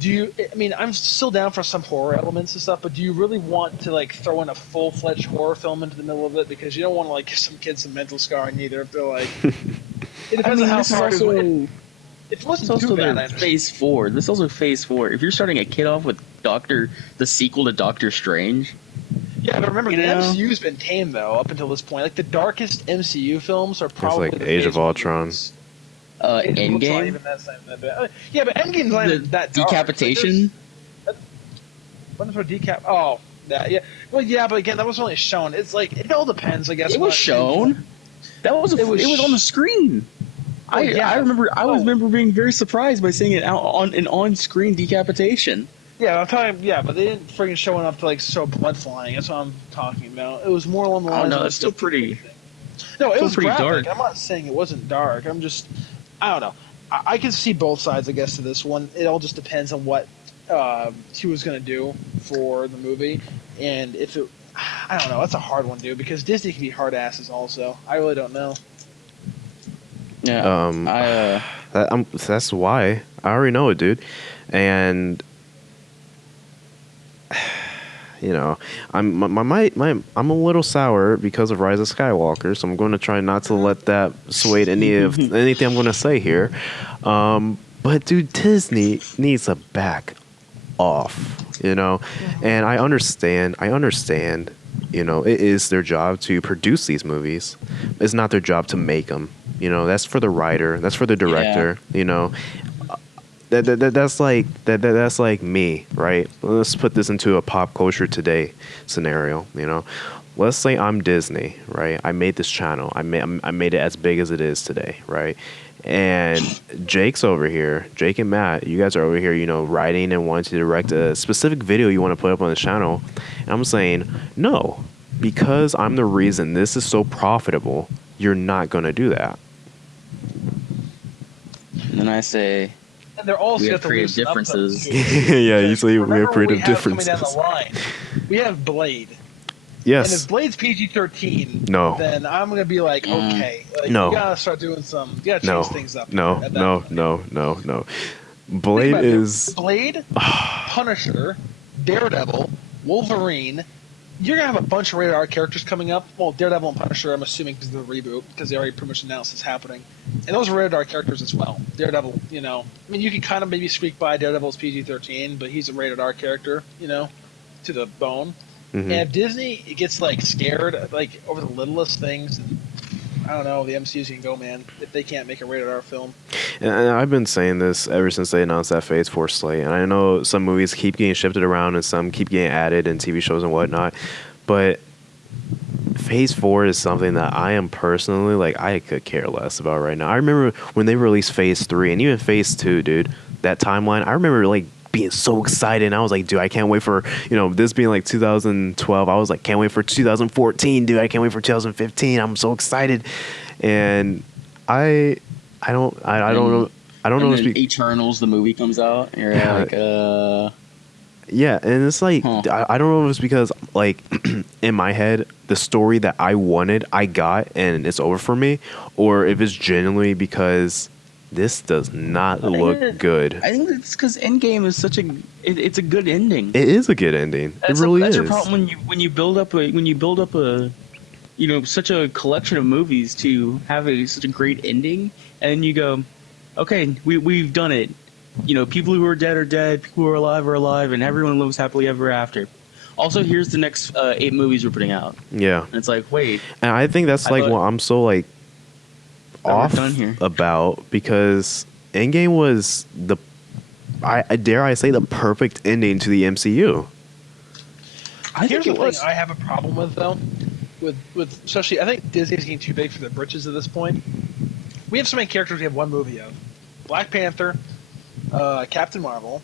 I mean, I'm still down for some horror elements and stuff, but do you really want to like throw in a full-fledged horror film into the middle of it? Because you don't want to like give some kids some mental scarring either. If they're like, it depends on how far it wasn't too bad. Phase 4. This is also Phase 4. If you're starting a kid off with the sequel to Doctor Strange. Yeah, but remember, the MCU's been tame though up until this point. Like the darkest MCU films are probably like Age of Ultron. Endgame. Yeah, but Endgame's not even that dark. Decapitation. What is for decap? Oh, that yeah. Well, yeah, but again, that was only shown. It's like it all depends, I guess. It was shown. It was on the screen. Oh, yeah. I remember being very surprised by seeing it an on-screen decapitation. Yeah, I'm talking. Yeah, but they didn't freaking show enough to like show blood flying. That's what I'm talking about. It was more along the lines. Oh no, it's still pretty. No, it was pretty graphic. dark. I'm not saying it wasn't dark. I'm just, I don't know. I can see both sides, I guess, to this one. It all just depends on what he was going to do for the movie, and if it. I don't know. That's a hard one, dude, because Disney can be hard asses. Also, I really don't know. Yeah. That's why I already know it, dude, and. You know, I'm a little sour because of Rise of Skywalker, so I'm going to try not to let that sway anything I'm going to say here. But dude, Disney needs to back off, you know, and I understand. You know, it is their job to produce these movies. It's not their job to make them. You know, that's for the writer. That's for the director. Yeah. You know. That's like me, right? Let's put this into a pop culture today scenario. You know, let's say I'm Disney, right? I made this channel. I made it as big as it is today, right? And Jake and Matt, you guys are over here, you know, writing and wanting to direct a specific video you want to put up on the channel. And I'm saying, no, because I'm the reason this is so profitable, you're not going to do that. And then I say, and they're all we have creative differences. Yeah, you say we have creative differences. Coming down the line, we have Blade. Yes. And if Blade's PG-13, no, then I'm gonna be like, okay, like, no, you gotta start doing some, you gotta change things up. No. Blade is Blade, Punisher, Daredevil, Wolverine. You're gonna have a bunch of rated R characters coming up. Well, Daredevil and Punisher, I'm assuming because of the reboot, because they already pretty much announced it's happening. And those are rated R characters as well. Daredevil, you know, I mean, you can kind of maybe squeak by Daredevil's PG-13, but he's a rated R character, you know, to the bone. Mm-hmm. And if Disney gets like scared like over the littlest things, I don't know, the MCU's can go, man, if they can't make a rated R film. And I've been saying this ever since they announced that Phase 4 slate. And I know some movies keep getting shifted around and some keep getting added in TV shows and whatnot. But Phase 4 is something that I am personally, like, I could care less about right now. I remember when they released Phase 3 and even Phase 2, dude, that timeline, I remember, like, being so excited. And I was like, dude, I can't wait for, you know, this being like 2012. I was like, can't wait for 2014, dude. I can't wait for 2015. I'm so excited. And I don't know. Eternals, the movie comes out, and you're like, yeah, and it's like, I don't know if it's because, like in my head the story that I wanted I got and it's over for me, or if it's genuinely because this does not look good. I think it's because Endgame is it's a good ending. It is a good ending. It really is. That's your problem when you build up a such a collection of movies to have such a great ending, and then you go, okay, we've done it. People who are dead, people who are alive, and everyone lives happily ever after. Also, here's the next 8 movies we're putting out. Yeah. And it's like, wait. And I think that's what I'm so like off about, because Endgame was I dare I say the perfect ending to the MCU. Here's the thing I have a problem with though, with especially I think Disney's getting too big for their britches at this point. We have so many characters we have one movie of: Black Panther, Captain Marvel,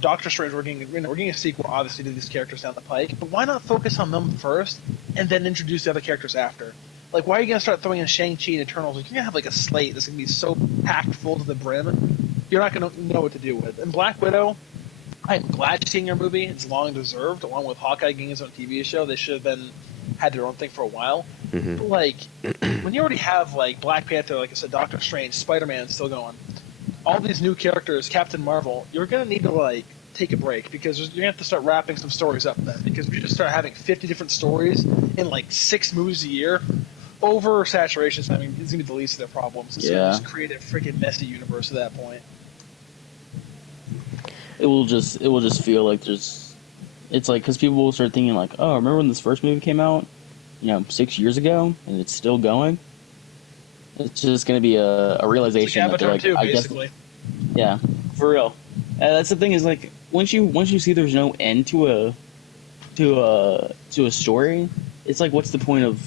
Doctor Strange. We're getting a sequel, obviously, to these characters down the pike. But why not focus on them first and then introduce the other characters after? Like, why are you gonna start throwing in Shang-Chi and Eternals? Like, you're gonna have like a slate that's gonna be so packed full to the brim, you're not gonna know what to do with. And Black Widow, I'm glad seeing her movie. It's long deserved, along with Hawkeye getting his own TV show. They should have had their own thing for a while. Mm-hmm. But like, when you already have like Black Panther, like I said, Doctor Strange, Spider-Man still going, all these new characters, Captain Marvel, you're gonna need to like take a break, because you're gonna have to start wrapping some stories up then. Because if you just start having 50 different stories in like 6 movies a year, oversaturation, I mean, it's gonna be the least of their problems. It's gonna just create a freaking messy universe at that point. It will just feel like it's like, because people will start thinking like, oh, remember when this first movie came out 6 years ago and it's still going. It's just going to be a realization that they're like, too, basically. Yeah, for real. That's the thing, is like, once you see there's no end to a story, it's like, what's the point of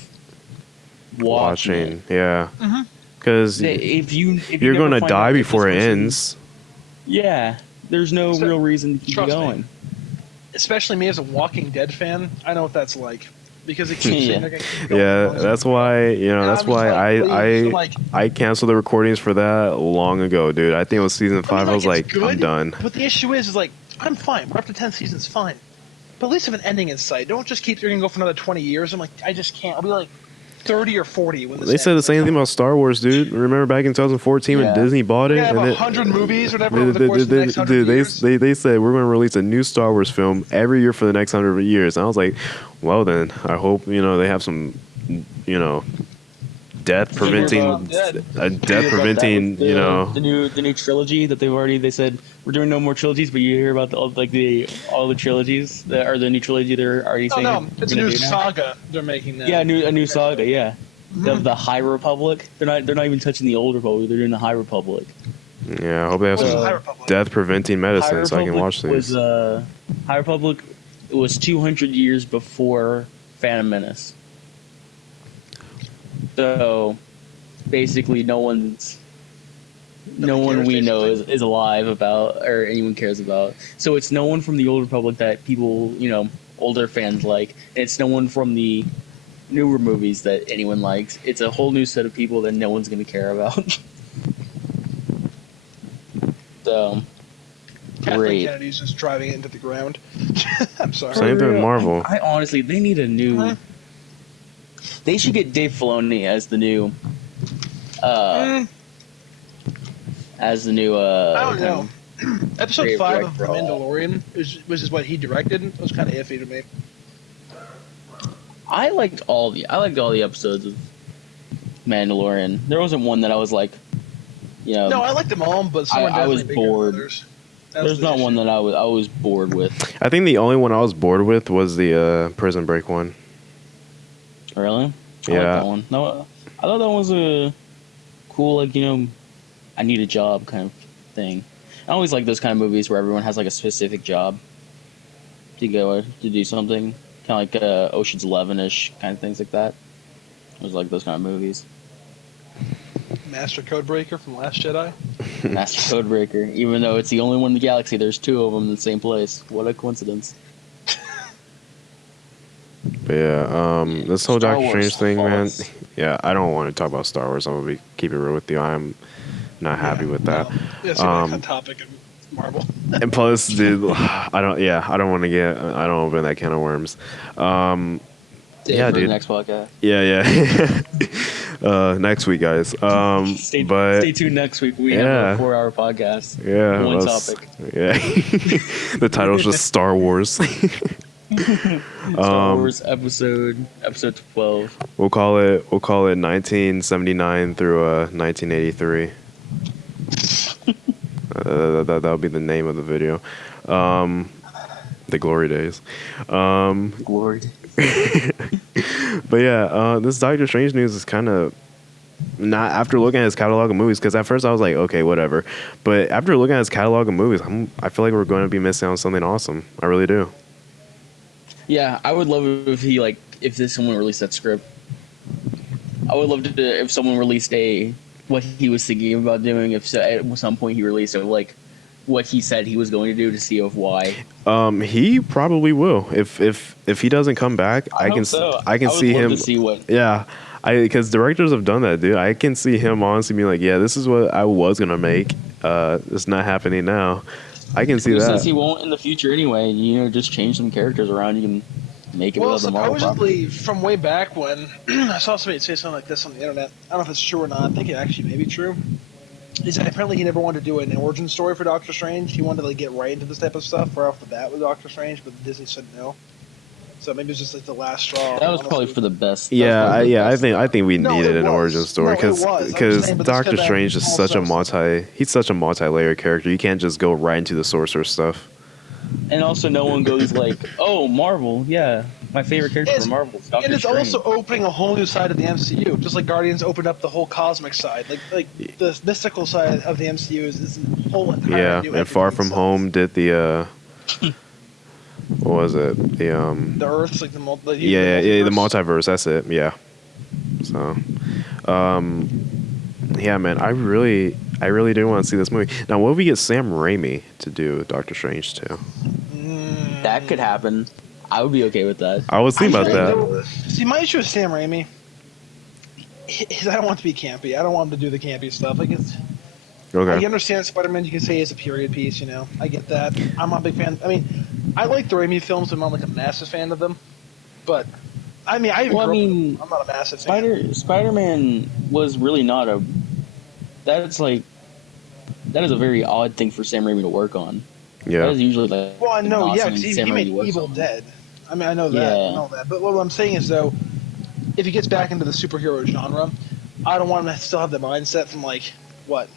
watching? Yeah, because if you're going to die before it ends. Yeah, there's no real reason to keep going. Me. Especially me as a Walking Dead fan, I know what that's like. Because it keeps that's why I canceled the recordings for that long ago, dude. I think it was season 5. I was like, good, I'm done. But the issue is like, I'm fine. We're up to 10 seasons, fine. But at least have an ending in sight. Don't just keep, you're gonna go for another 20 years. I'm like, I just can't. I'll be like 30 or 40 when this they said the same thing about Star Wars, dude. Remember back in 2014 when Disney bought it? Yeah, about 100 movies or whatever over the course of the next 100 years. They said we're going to release a new Star Wars film every year for the next 100 years. And I was like, well then, I hope they have some death preventing the new trilogy that they said we're doing no more trilogies, but you hear about all the trilogies that are the new trilogy they're already saying. No, it's a new saga they're making now. Yeah, a new saga. Yeah, the High Republic. They're not even touching the Old Republic. They're doing the High Republic. Yeah, I hope they have some death preventing medicine so I can watch these. High Republic was 200 years before Phantom Menace. So basically, no one we know is alive about, or anyone cares about. So it's no one from the Old Republic that people, older fans like. And it's no one from the newer movies that anyone likes. It's a whole new set of people that no one's going to care about. So Kathleen Kennedy's just driving it into the ground. I'm sorry. Same thing with Marvel. I honestly, they need a new. They should get Dave Filoni as the new. I don't know. Episode 5 of The Mandalorian, which is what he directed, was kind of iffy to me. I liked all the episodes of Mandalorian. There wasn't one that I was like, No, I liked them all, but some I was bored. There's not one that I was bored with. I think the only one I was bored with was the Prison Break one. Really? I like that one. No, I thought that was a cool, I need a job kind of thing. I always like those kind of movies where everyone has like a specific job to go to do something, kind of like Ocean's 11-ish kind of things like that. I always like those kind of movies. Master Codebreaker from Last Jedi. Master Codebreaker, even though it's the only one in the galaxy, there's 2 of them in the same place. What a coincidence. But yeah, this whole Doctor Strange thing, man. Yeah, I don't want to talk about Star Wars. I'm gonna keep it real with you. I'm not happy with that. That's a topic. Marvel. And plus, dude, I don't want to get, I don't open that can of worms. Yeah, for dude. the next podcast. Yeah. Next week, guys. Stay tuned next week. We have a 4-hour podcast. Yeah, One topic. Yeah. The title's just Star Wars. Star Wars episode 12. We'll call it 1979 through 1983. That'll be the name of the video. The glory days. Glory. But yeah, this Doctor Strange news is kind of not after looking at his catalog of movies, because at first I was like, okay, whatever. But after looking at his catalog of movies, I feel like we're going to be missing out on something awesome. I really do. Yeah, I would love it if someone released that script. I would love to if someone released what he was thinking about doing. If at some point he released what he said he was going to do to see of why. He probably will. If he doesn't come back, I can see him. To see what. Yeah, because directors have done that, dude. I can see him honestly being like, yeah, this is what I was gonna make. It's not happening now. I can see that. Since he won't in the future anyway, just change some characters around. You can make it with the Marvel supposedly, from way back when, I saw somebody say something like this on the internet. I don't know if it's true or not. I think it actually may be true. Is that apparently he never wanted to do an origin story for Doctor Strange. He wanted to get right into this type of stuff right off the bat with Doctor Strange, but Disney said no. So maybe it's just the last straw. That was probably for the best. I think we needed an origin story because Doctor Strange is such a multi-layered character. You can't just go right into the sorcerer stuff. And also, no one goes like, "Oh, Marvel, yeah, my favorite character from Marvel is Doctor Strange." And it's also opening a whole new side of the MCU, just like Guardians opened up the whole cosmic side. Like the mystical side of the MCU is a whole entire new. And Far From Home did the what was it? The Earths, like the multiverse. That's it. Yeah. So, yeah, man, I really do want to see this movie. Now, what if we get Sam Raimi to do Doctor Strange too? That could happen. I would be okay with that. I was thinking about that. See, my issue with Sam Raimi is I don't want it to be campy. I don't want him to do the campy stuff. Like it's. Okay. I understand Spider-Man. You can say it's a period piece. I get that. I'm not a big fan. I mean, I like the Raimi films. I'm not like a massive fan of them, but I mean, I'm not a massive fan. Spider-Man was really not a. That is a very odd thing for Sam Raimi to work on. Yeah. That is usually like. Well, I know, yeah, because he made Evil Dead. I mean, I know that. Yeah. I know that. But what I'm saying is, though, if he gets back into the superhero genre, I don't want him to still have the mindset from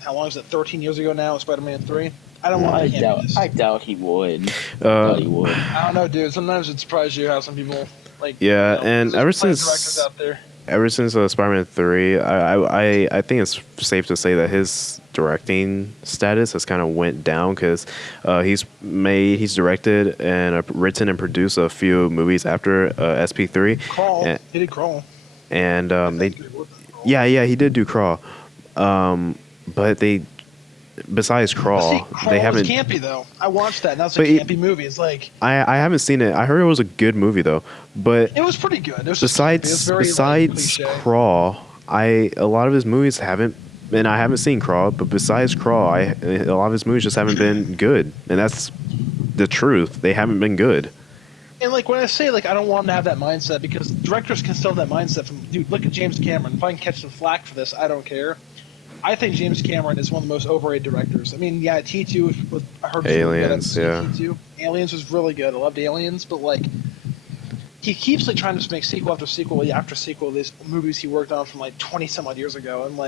how long is it? 13 years ago now, Spider-Man 3. I don't want to. I doubt he would. I don't know, dude. Sometimes it surprises you how some people and ever since directors out there. Ever since Spider-Man 3, I think it's safe to say that his directing status has kind of went down because he's directed and written and produced a few movies after SP3. Crawl. He did Crawl. And he did do Crawl. But besides Crawl, they haven't. Crawl was campy though. I watched that. And that's a campy movie. It's like I haven't seen it. I heard it was a good movie though. But it was pretty good. Besides Crawl, a lot of his movies haven't, and I haven't seen Crawl. But besides Crawl, a lot of his movies just haven't been good, and that's the truth. They haven't been good. And when I say I don't want him to have that mindset, because directors can still have that mindset. Dude, look at James Cameron. If I can catch some flack for this, I don't care. I think James Cameron is one of the most overrated directors. I mean, yeah, T2, I heard Aliens, yeah. T2. Aliens was really good. I loved Aliens, but he keeps trying to make sequel after sequel after sequel. These movies he worked on from 20 some odd years ago, and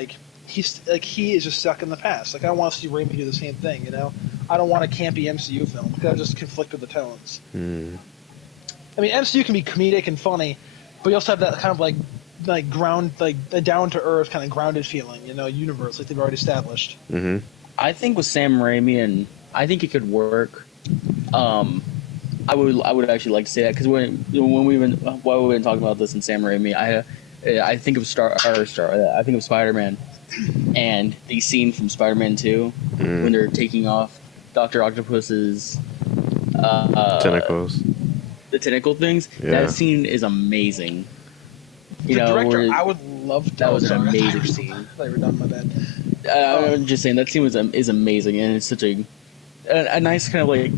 he is just stuck in the past. I don't want to see Raimi do the same thing. I don't want a campy MCU film because that just conflict with the tones. I mean, MCU can be comedic and funny, but you also have that kind of ground, a down to earth kind of grounded feeling, universe they've already established. Mm-hmm. I think with Sam Raimi, and I think it could work. I would actually like to say that because while we've been talking about this in Sam Raimi, I think of I think of Spider-Man and the scene from Spider-Man 2 when they're taking off Dr. Octopus's tentacles, the tentacle things. Yeah. That scene is amazing. The director, I would love to. That was an amazing scene. I thought you were done. My bad. I'm just saying that scene is amazing, and it's such a a nice kind of like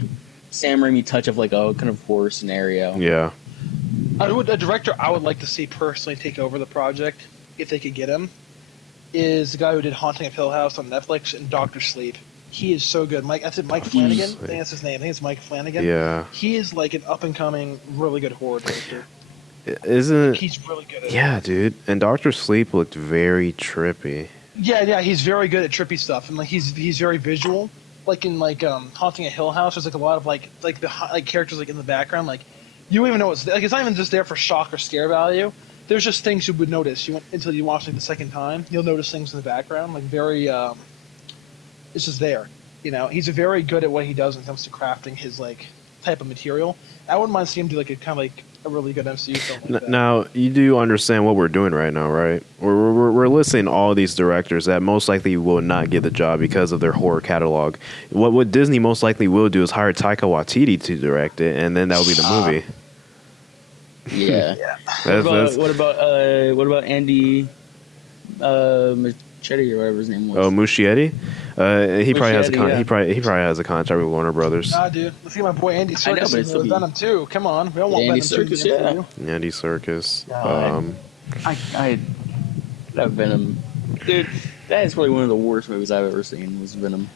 Sam Raimi touch of like a kind of horror scenario. Yeah. A director I would like to see personally take over the project, if they could get him, is the guy who did Haunting of Hill House on Netflix and Doctor Sleep. He is so good. Mike Flanagan. I think that's his name. I think it's Mike Flanagan. Yeah. He is like an up and coming, really good horror director. Isn't He's really good at it. Yeah, dude. And Doctor Sleep looked very trippy. Yeah, he's very good at trippy stuff, and like he's very visual. Like in Haunting a Hill House, there's like a lot of like characters like in the background, like you don't even know it's like it's not even just there for shock or scare value. There's just things you would notice until you watch it the second time. You'll notice things in the background, like very. It's just there, you know. He's very good at what he does when it comes to crafting his like type of material. I wouldn't mind seeing him do like a kind of like a really good MCU film like that. Now, you do understand what we're doing right now, right? We're listing all these directors that most likely will not get the job because of their horror catalog. What Disney most likely will do is hire Taika Waititi to direct it, and then that will be the movie. Yeah. What about Andy Machete or whatever his name was? Oh, Muschietti? He probably has Muschietti, he probably has a contract with Warner Brothers. Nah, dude. Let's get my boy Andy Serkis in Venom too. Come on, we don't want Andy Venom 2 Serkis, to get yeah. you. Andy Serkis. I that Venom, dude. That is probably one of the worst movies I've ever seen. Was Venom.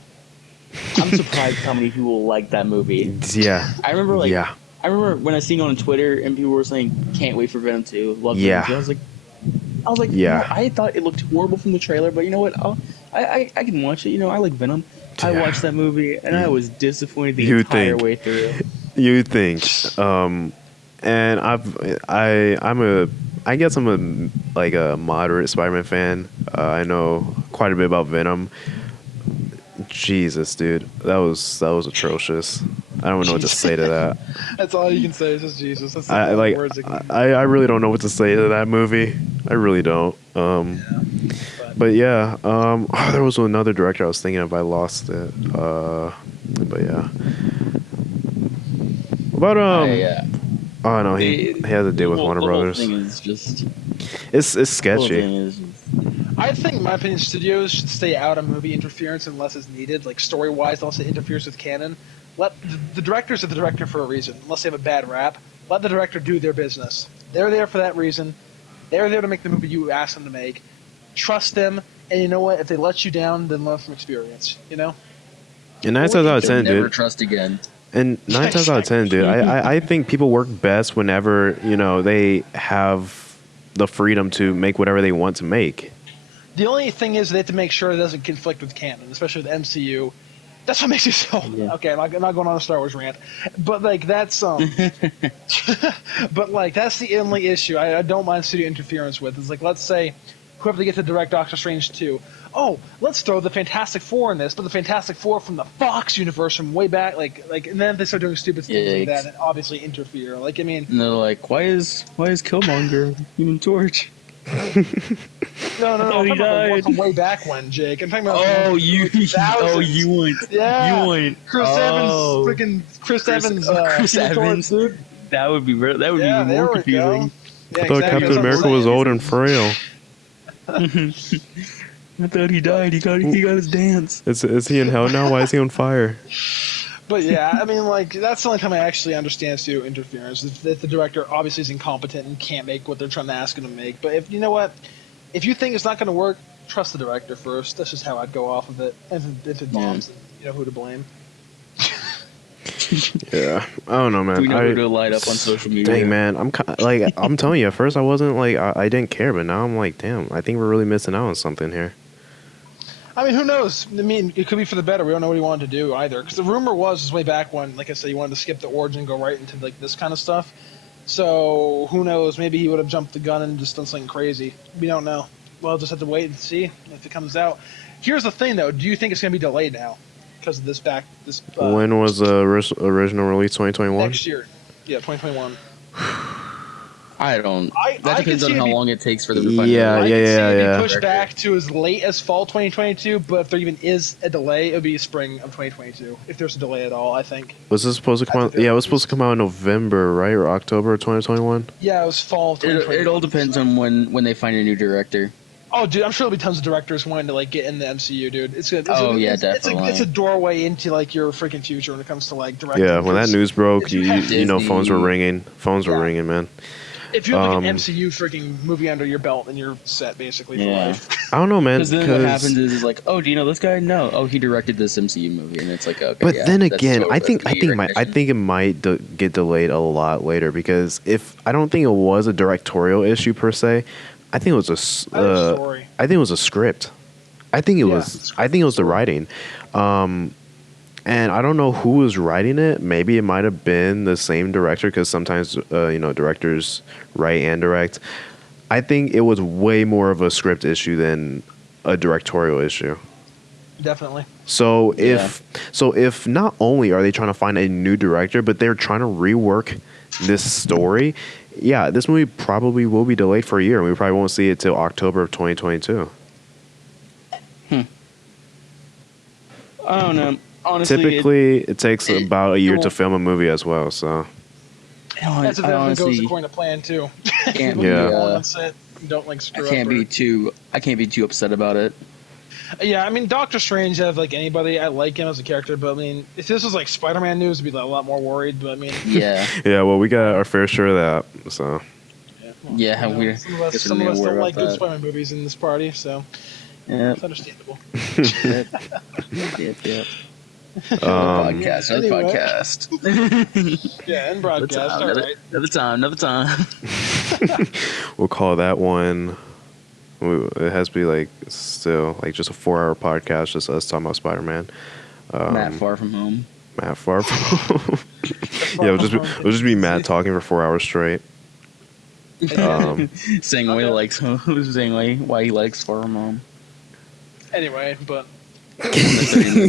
I'm surprised how many people like that movie. Yeah. I remember I remember when I seen it on Twitter and people were saying, "Can't wait for Venom 2." Love Venom 2. I was like, yeah. You know, I thought it looked horrible from the trailer, but you know what? I can watch it. You know, I like Venom. I watched that movie and I was disappointed the entire way through. You think? And I guess I'm a moderate Spider-Man fan. I know quite a bit about Venom. Jesus, dude, that was atrocious. I don't know what to say to that. That's all you can say is just Jesus. That's I really don't know what to say to that movie. I really don't. But yeah, there was another director I was thinking of. I lost it. But yeah. What about Oh no, he has a deal with Warner Brothers. The whole thing is just It's sketchy. I think, in my opinion, studios should stay out of movie interference unless it's needed. Like story-wise, unless it interferes with canon. Let the director's are the director for a reason. Unless they have a bad rap, let the director do their business. They're there for that reason. They're there to make the movie you ask them to make. Trust them, and you know what? If they let you down, then learn from experience. You know. And 9 times out of 10, never dude. trust again. And 9 times out of 10, dude, I think people work best whenever they have the freedom to make whatever they want to make. The only thing is they have to make sure it doesn't conflict with canon, especially with the MCU. That's what makes it so. Yeah. Okay, I'm not going on a Star Wars rant, but like that's but like that's the only issue I don't mind studio interference with. Is like, let's say whoever they get to direct Doctor Strange 2. Oh, let's throw the Fantastic Four in this, but the Fantastic Four from the Fox universe from way back, like, and then they start doing stupid things like that, and obviously interfere. Like, I mean, and they're like, why is Killmonger Human Torch? No, I'm talking about from way back when, Jake. I'm talking about you went. Yeah, you went. Chris Evans, Chris Evans. Dude. That would be even more confusing. Yeah, I thought Captain America was old and frail. I thought he died. He got his dance. Is he in hell now? Why is he on fire? But yeah, I mean, like, that's the only time I actually understand studio interference. If the director obviously is incompetent and can't make what they're trying to ask him to make. But if you know what, if you think it's not going to work, trust the director first. That's just how I'd go off of it. And if it bombs, then you know who to blame. Yeah, I don't know, man. We know who to light up on social media. Dang, man, I'm telling you. At first, I wasn't like I didn't care, but now I'm like, damn, I think we're really missing out on something here. I mean, who knows? I mean, it could be for the better. We don't know what he wanted to do either. Because the rumor was way back when, like I said, he wanted to skip the origin and go right into like this kind of stuff. So who knows? Maybe he would have jumped the gun and just done something crazy. We don't know. We'll just have to wait and see if it comes out. Here's the thing, though. Do you think it's going to be delayed now because of this when was the original release? 2021. Next year. Yeah, 2021. I don't. That depends on how long it takes for them to find Yeah. I can see it be pushed back to as late as fall 2022, but if there even is a delay, it would be spring of 2022. If there's a delay at all, I think. Was this supposed to come out? Yeah, it was supposed to come out in November, right, or October of 2021. Yeah, it was fall of 2021. It all depends on when they find a new director. Oh, dude, I'm sure there'll be tons of directors wanting to like get in the MCU, dude. Definitely. It's a doorway into like your freaking future when it comes to like directing. Yeah, when that news broke, you know, phones were ringing. Phones were ringing, man. If you have like an MCU freaking movie under your belt, then you're set basically for life. I don't know, man. Because then what happens is like, oh, do you know this guy? No. Oh, he directed this MCU movie, and it's like, okay. But then again, I think it might get delayed a lot later because I don't think it was a directorial issue per se. I think it was a story. I think it was a script. I think it was the writing. And I don't know who was writing it. Maybe it might have been the same director because sometimes, directors write and direct. I think it was way more of a script issue than a directorial issue. Definitely. So if not only are they trying to find a new director, but they're trying to rework this story, this movie probably will be delayed for a year, and we probably won't see it till October of 2022. I don't know. Honestly, typically, it takes about a year to film a movie as well. So that's if everything goes according to plan too. Don't like screw up. I can't be too upset about it. Yeah, I mean, Doctor Strange, out of like anybody, I like him as a character, but I mean, if this was like Spider-Man news, I'd be like, a lot more worried. But I mean, yeah. Well, we got our fair share of that. So some of us don't like good Spider-Man movies in this party, so it's understandable. Yep. Podcast. Yeah, and broadcast. Another time. We'll call that one. It has to be like still like just a 4-hour podcast, just us talking about Spider-Man. Matt Far From Home. Matt Far From Home. It'll just be Matt talking for 4 hours straight. Saying why he likes Far From Home. Anyway, but. It's been a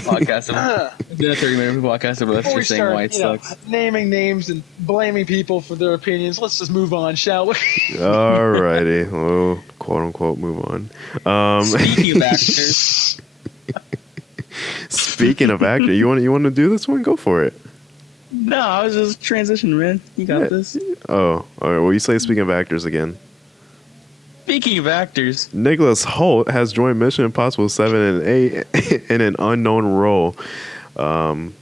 30-minute podcast of us just saying why it sucks. Naming names and blaming people for their opinions. Let's just move on, shall we? Alrighty. Well, quote unquote, move on. Speaking of actors. Speaking of actor, you want to do this one? Go for it. No, I was just transitioning, man. You got this. Oh, all right. Well, you say speaking of actors again. Speaking of actors, Nicholas Hoult has joined Mission Impossible 7 and 8 in an unknown role.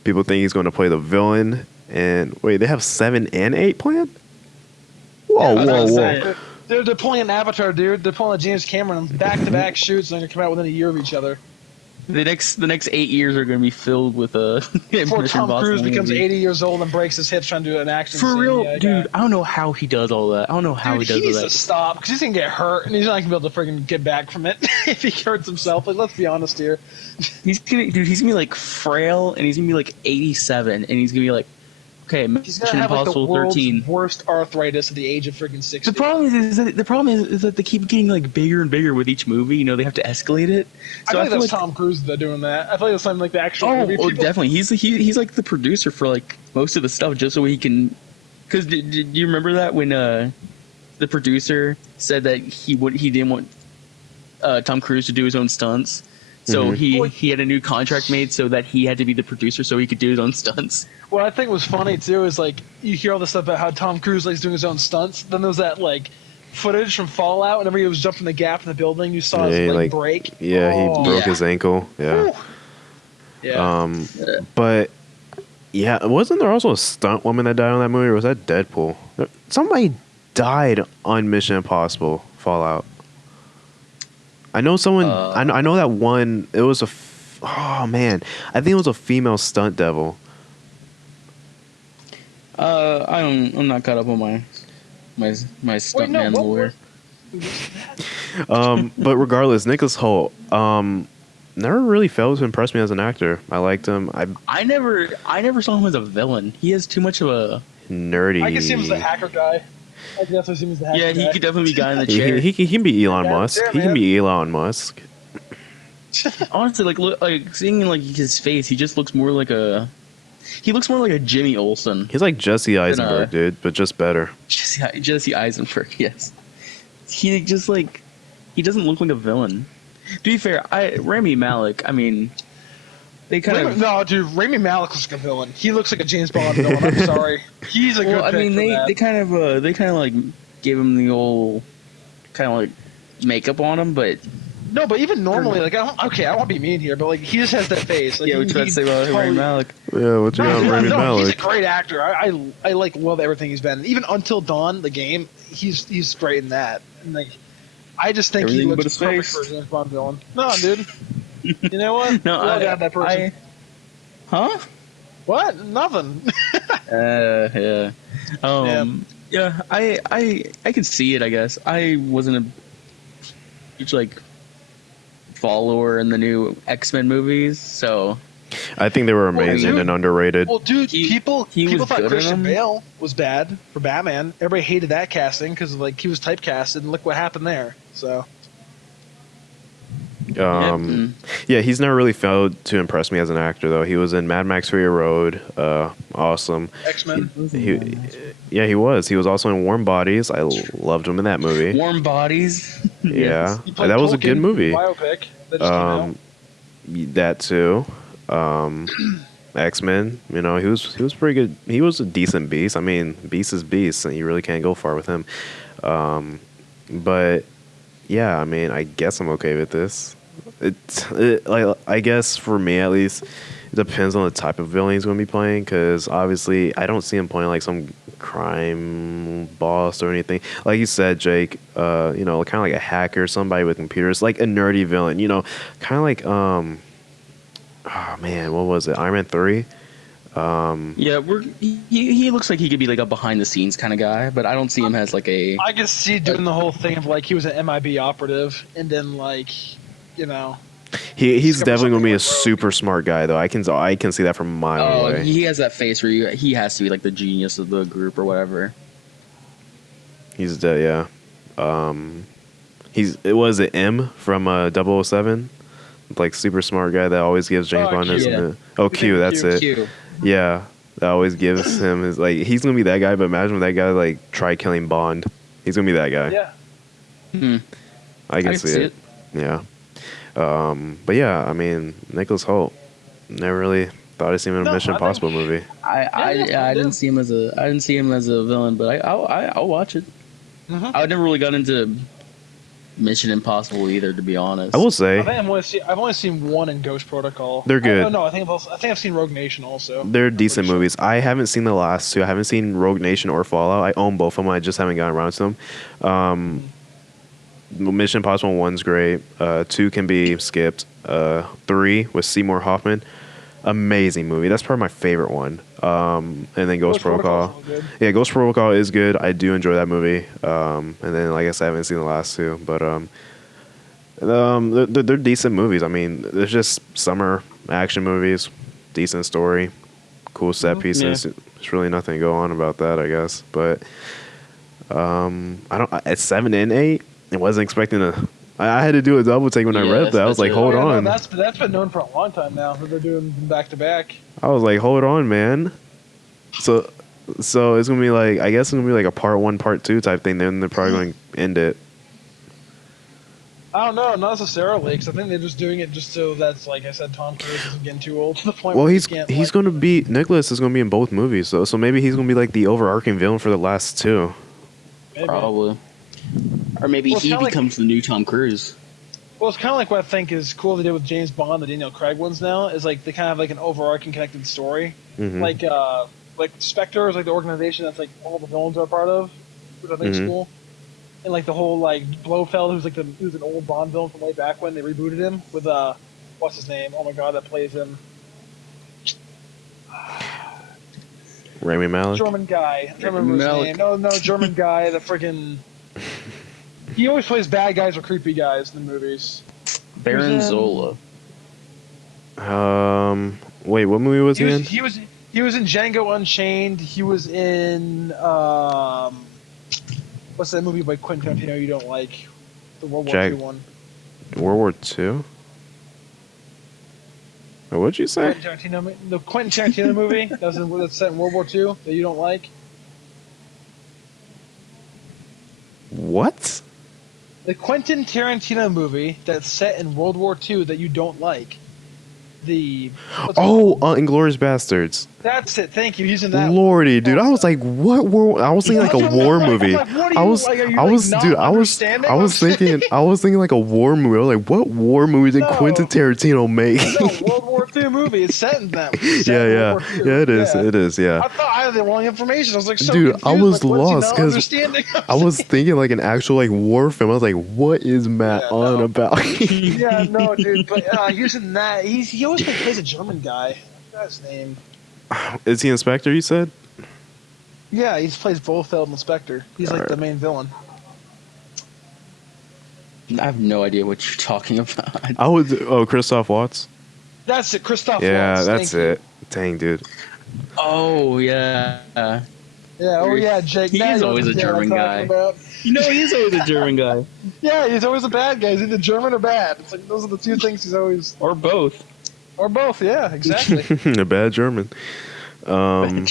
People think he's going to play the villain. And wait, they have 7 and 8 planned? Whoa. They're pulling Avatar, dude. They're pulling James Cameron back-to-back shoots, and they're going to come out within a year of each other. The next 8 years are going to be filled with before Tom Cruise becomes 80 years old and breaks his hips trying to do an action for scene. real, dude. I don't know how he does all that. I don't know how he does all that. He needs to stop because he's gonna get hurt and he's not gonna be able to freaking get back from it if he hurts himself. Like, let's be honest here. He's gonna be like frail and he's gonna be like 87 and he's gonna be like, okay, he's gonna have like the world's worst arthritis at the age of freaking 60. The problem is that they keep getting like bigger and bigger with each movie. You know, they have to escalate it. So I feel like Tom Cruise that doing that. I feel like it's something like the actual movie. Oh, definitely. He's like the producer for like most of the stuff, just so he can. Because do you remember that when the producer said that he didn't want Tom Cruise to do his own stunts. So he had a new contract made so that he had to be the producer so he could do his own stunts. What I think was funny too is like you hear all this stuff about how Tom Cruise likes doing his own stunts. Then there's that like footage from Fallout whenever he was jumping the gap in the building. You saw his leg break. Yeah, he broke his ankle. Yeah. But yeah, wasn't there also a stunt woman that died on that movie, or was that Deadpool? Somebody died on Mission Impossible Fallout. I know someone. I know that one. It was oh man, I think it was a female stunt devil. I'm not caught up on my stuntman lore. But regardless, Nicholas Hoult never really failed to impress me as an actor. I liked him. I never saw him as a villain. He has too much of a nerdy. I can see him as the hacker guy. He could definitely be guy in the chair. He can be Elon Musk. He can be Elon Musk. Honestly, like seeing like his face, he just looks more like a. He looks more like a Jimmy Olsen. He's like Jesse Eisenberg, dude, but just better. Jesse Eisenberg, yes. He just like he doesn't look like a villain. To be fair, Rami Malek. I mean, they kind of no, dude. Rami Malek looks like a villain. He looks like a James Bond villain. I'm sorry. He's a good. I mean, they kind of like gave him the old kind of like makeup on him, but No, but even normally, like, I won't be mean here, but like, he just has that face. Like, yeah, we tried to say about Rami Malek. Yeah, what you got, Rami He's a Malek? great actor. I like love everything he's been in. Even Until Dawn, the game, he's great in that. And like, I just think Everything he but looks his perfect face. for a James Bond villain. No, dude. You know what? No, We all got that person. Huh? What? Nothing. Yeah. Yeah. I could see it. I guess I wasn't a huge like follower in the new X-Men movies, so I think they were amazing dude. and underrated. Well, dude, people was thought good in Christian them. Bale was bad for Batman. Everybody hated that casting because like he was typecasted, and look what happened there. So Yeah, he's never really failed to impress me as an actor, though. He was in Mad Max Fury Road, awesome. X-Men. Yeah, he was. He was also in Warm Bodies. I loved him in that movie. Warm Bodies. Yeah, He played that was a good Tolkien, movie. Biopic that just came out. That too. X-Men. You know, he was pretty good. He was a decent Beast. I mean, Beast is Beast, and you really can't go far with him. But yeah, I mean, I guess I'm okay with this. Like, I guess for me at least, it depends on the type of villain he's going to be playing. Because obviously, I don't see him playing like some crime boss or anything. Like you said, Jake, you know, kind of like a hacker, somebody with computers, like a nerdy villain. You know, kind of like oh man, what was it? Iron Man 3. Yeah, he looks like he could be like a behind the scenes kind of guy, but I don't see him as like a. I could see doing the whole thing of like he was an MIB operative, and then like, you know. He's definitely going to be a something like super smart guy, though. I can see that from a mile Oh, away. he has that face where he has to be like the genius of the group or whatever. He's dead, yeah. It was it M from 007, like super smart guy that always gives James Bond his. Yeah. Q, that's it. Q. Yeah, that always gives him his like. He's gonna be that guy, but imagine when that guy like try killing Bond. He's gonna be that guy. Yeah. I can see it. Yeah. But yeah, I mean, Nicholas Hoult. Never really thought I'd seen him in a Mission Impossible movie. I didn't see him as a villain, but I'll watch it. I never really got into Mission Impossible either, to be honest. I will say I've only seen one in Ghost Protocol. They're good. No, I think I've seen Rogue Nation also. they're decent movies. I haven't seen the last two. I haven't seen Rogue Nation or Fallout. I own both of them. I just haven't gotten around to them. Mission Impossible 1's great. 2 can be skipped. 3 with Seymour Hoffman. Amazing movie. That's probably my favorite one. And then Ghost Protocol. Yeah, Ghost Protocol is good. I do enjoy that movie. And then, like I said, I haven't seen the last two. But they're decent movies. I mean, they're just summer action movies. Decent story. Cool set pieces. Yeah. There's really nothing to go on about that, I guess. But at 7 and 8, I wasn't expecting to. I had to do a double take when I read that. I was like, hold on. That's been known for a long time now that they're doing back to back. I was like, hold on, man. So it's gonna be like, I guess it's gonna be like a part 1, part 2 type thing. Then they're probably going to end it. I don't know, not necessarily, because I think they're just doing it just so that's, like I said, Tom Cruise isn't getting too old to the point. Well, where he's he can't, going to be Nicholas is going to be in both movies, so maybe he's going to be like the overarching villain for the last two. maybe. Probably. Or maybe Well, it's he kinda becomes the new Tom Cruise. Well, it's kind of like what I think is cool they did with James Bond, the Daniel Craig ones now, is like they kind of have like an overarching connected story. Mhm. Like Spectre is like the organization that's like all the villains are a part of, which I think is Mhm. cool. And like the whole like Blofeld, who's an old Bond villain from way back when they rebooted him with what's his name? Oh my god, that plays him. Rami Malek. German guy. I don't remember his name. No, German guy. The freaking. He always plays bad guys or creepy guys in the movies. Baron Who's in- Zola. Wait, what movie was he in? He was in Django Unchained. He was in what's that movie by Quentin Tarantino you don't like? The World War II one. World War II? What'd you say? The Quentin Tarantino movie that's set in World War II that you don't like. What? The Quentin Tarantino movie that's set in World War II that you don't like. the. Inglourious Bastards. That's it. Thank you. Using that. Lordy, dude, I was like, what war? I was thinking like a war movie. I was thinking like a war movie. I was like, what war movie did Quentin Tarantino make? It's a World War II movie. It's set in that. Yeah, it is. Yeah. It is. Yeah. I thought I had the wrong information. I was like, so dude, confused. I was like, lost because I was thinking like an actual like war film. I was like, what is Matt on about? Yeah, no, dude. But using that, he always plays a German guy. What's his name? Is he Inspector? You said? Yeah, he plays Blofeld Inspector. He's like the main villain. I have no idea what you're talking about. Christoph Waltz. That's it, Christoph Waltz. Yeah, that's it. Dang, dude. Oh yeah. Yeah. Oh yeah, Jake. He's always a German guy. You know, he's always a German guy. Yeah, he's always a bad guy. He's either German or bad. It's like those are the two things he's always. Or both. Or both. Yeah, exactly. A bad German. Damn,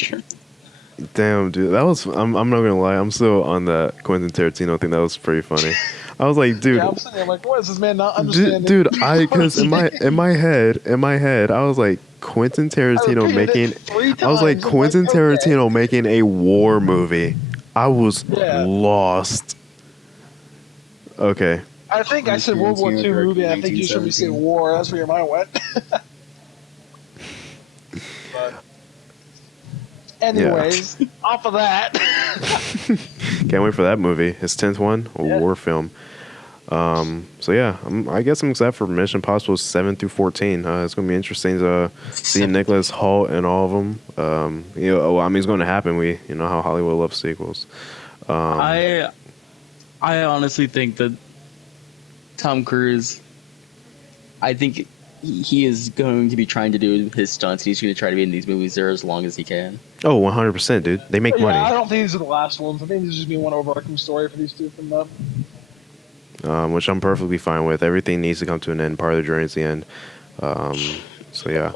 dude, that was. I'm not gonna lie. I'm still on that Quentin Tarantino thing. That was pretty funny. I was like, dude. Yeah, I'm sitting there like, what is this man not understanding? Dude, because in my head, I was like, Quentin Tarantino making a war movie. I was lost. Okay. I think I said World War II movie. I think you should be saying war. That's where your mind went. But anyways, off of that. Can't wait for that movie. His 10th one, a war film. So yeah, I guess I'm excited for Mission Impossible 7 through 14. It's gonna be interesting to see Nicholas Hoult and all of them. It's going to happen. We know how Hollywood loves sequels. I honestly think that Tom Cruise, I think he is going to be trying to do his stunts. He's going to try to be in these movies there as long as he can. Oh, 100%, dude. They make money. I don't think these are the last ones. I think this is just be one overarching story for these two from them. Which I'm perfectly fine with. Everything needs to come to an end. Part of the journey is the end. So yeah.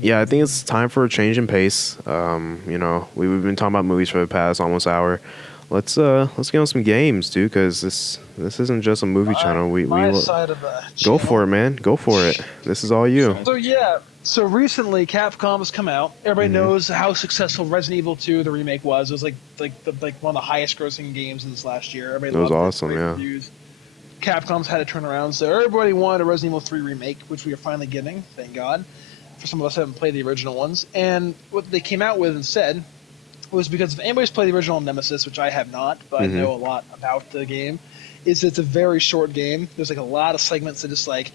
Yeah, I think it's time for a change in pace. We've been talking about movies for the past almost hour. Let's get on some games, dude, because this isn't just a movie channel. Side of the go for it, man. Go for it. This is all you. So recently, Capcom has come out. Everybody knows how successful Resident Evil 2, the remake, was. It was like one of the highest grossing games in this last year. Everybody loved awesome, yeah. Reviews. Capcom's had to turn around, so everybody wanted a Resident Evil 3 remake, which we are finally getting, thank God. For some of us who haven't played the original ones. And what they came out with instead was, because if anybody's played the original Nemesis, which I have not, but I know a lot about the game, is it's a very short game. There's like a lot of segments that just like,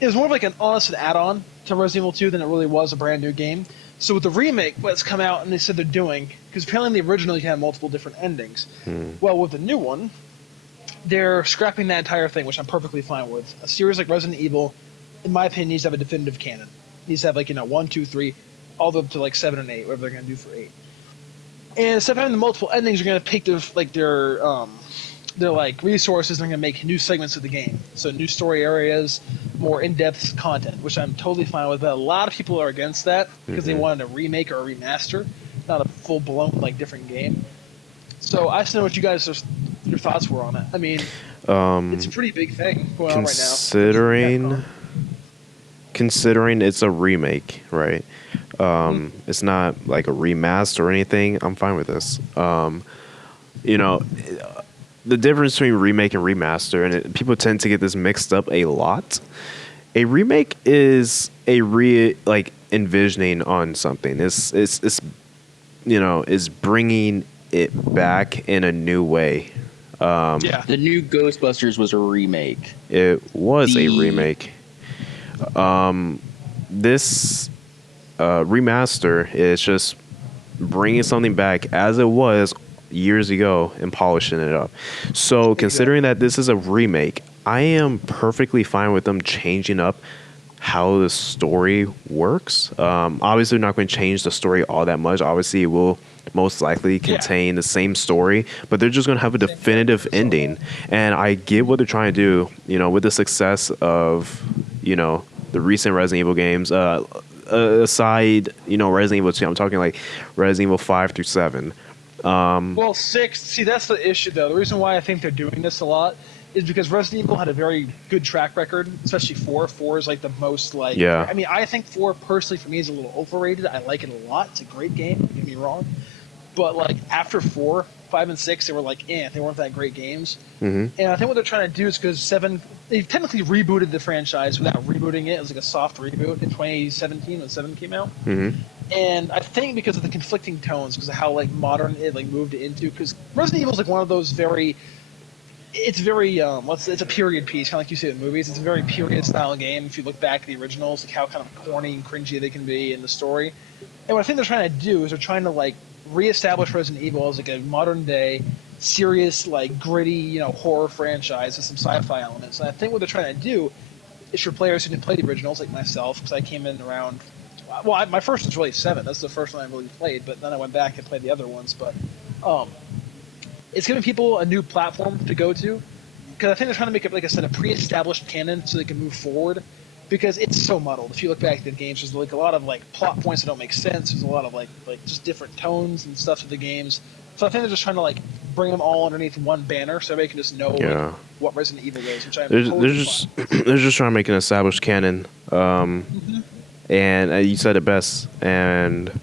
it was more of like an honest add-on to Resident Evil 2 than it really was a brand new game. So with the remake, what's come out and they said they're doing, because apparently in the original you can have multiple different endings. Well, with the new one, they're scrapping that entire thing, which I'm perfectly fine with. A series like Resident Evil, in my opinion, needs to have a definitive canon. It needs to have 1, 2, 3, all the way up to 7 and 8, whatever they're going to do for 8. And instead of having the multiple endings, you're going to take their resources and they're going to make new segments of the game. So new story areas, more in-depth content, which I'm totally fine with. But a lot of people are against that because they wanted a remake or a remaster, not a full-blown different game. So I just know what you guys your thoughts were on it. I mean, it's a pretty big thing going on right now. Considering it's a remake, right? It's not like a remaster or anything. I'm fine with this. The difference between remake and remaster, and people tend to get this mixed up a lot. A remake is envisioning on something. It's bringing it back in a new way. The new Ghostbusters was a remake. It was a remake. This remaster is just bringing something back as it was years ago and polishing it up. So considering that this is a remake, I am perfectly fine with them changing up how the story works. Obviously, they're not going to change the story all that much. Obviously, it will most likely contain the same story, but they're just going to have a definitive ending. And I get what they're trying to do, with the success of, the recent Resident Evil games, aside, Resident Evil 2, I'm talking like Resident Evil 5 through 7. 6, see, that's the issue, though. The reason why I think they're doing this a lot is because Resident Evil had a very good track record, especially 4. 4 is like the most like. Yeah. I mean, I think 4 personally for me is a little overrated. I like it a lot. It's a great game. Don't get me wrong, but like after 4, 5, and 6, they were like, they weren't that great games. Mm-hmm. And I think what they're trying to do is because 7, they technically rebooted the franchise without rebooting it. It was like a soft reboot in 2017 when 7 came out. Mm-hmm. And I think because of the conflicting tones, because of how like modern it like moved into, because Resident Evil is like one of those very, it's very it's a period piece, kind of like you see in movies. It's a very period style game. If you look back at the originals, like how kind of corny and cringy they can be in the story. And what I think they're trying to do is they're trying to like reestablish Resident Evil as like a modern day, serious, like gritty, horror franchise with some sci-fi elements. And I think what they're trying to do is for players who didn't play the originals, like myself, because I came in around. Well, my first was really 7. That's the first one I really played, but then I went back and played the other ones. But it's giving people a new platform to go to, because I think they're trying to make it, like I said, a pre-established canon so they can move forward, because it's so muddled. If you look back at the games, there's like a lot of like plot points that don't make sense. There's a lot of like just different tones and stuff to the games. So I think they're just trying to like bring them all underneath one banner so everybody can just know like, what Resident Evil is. Which I'm they're just trying to make an established canon. And you said it best, and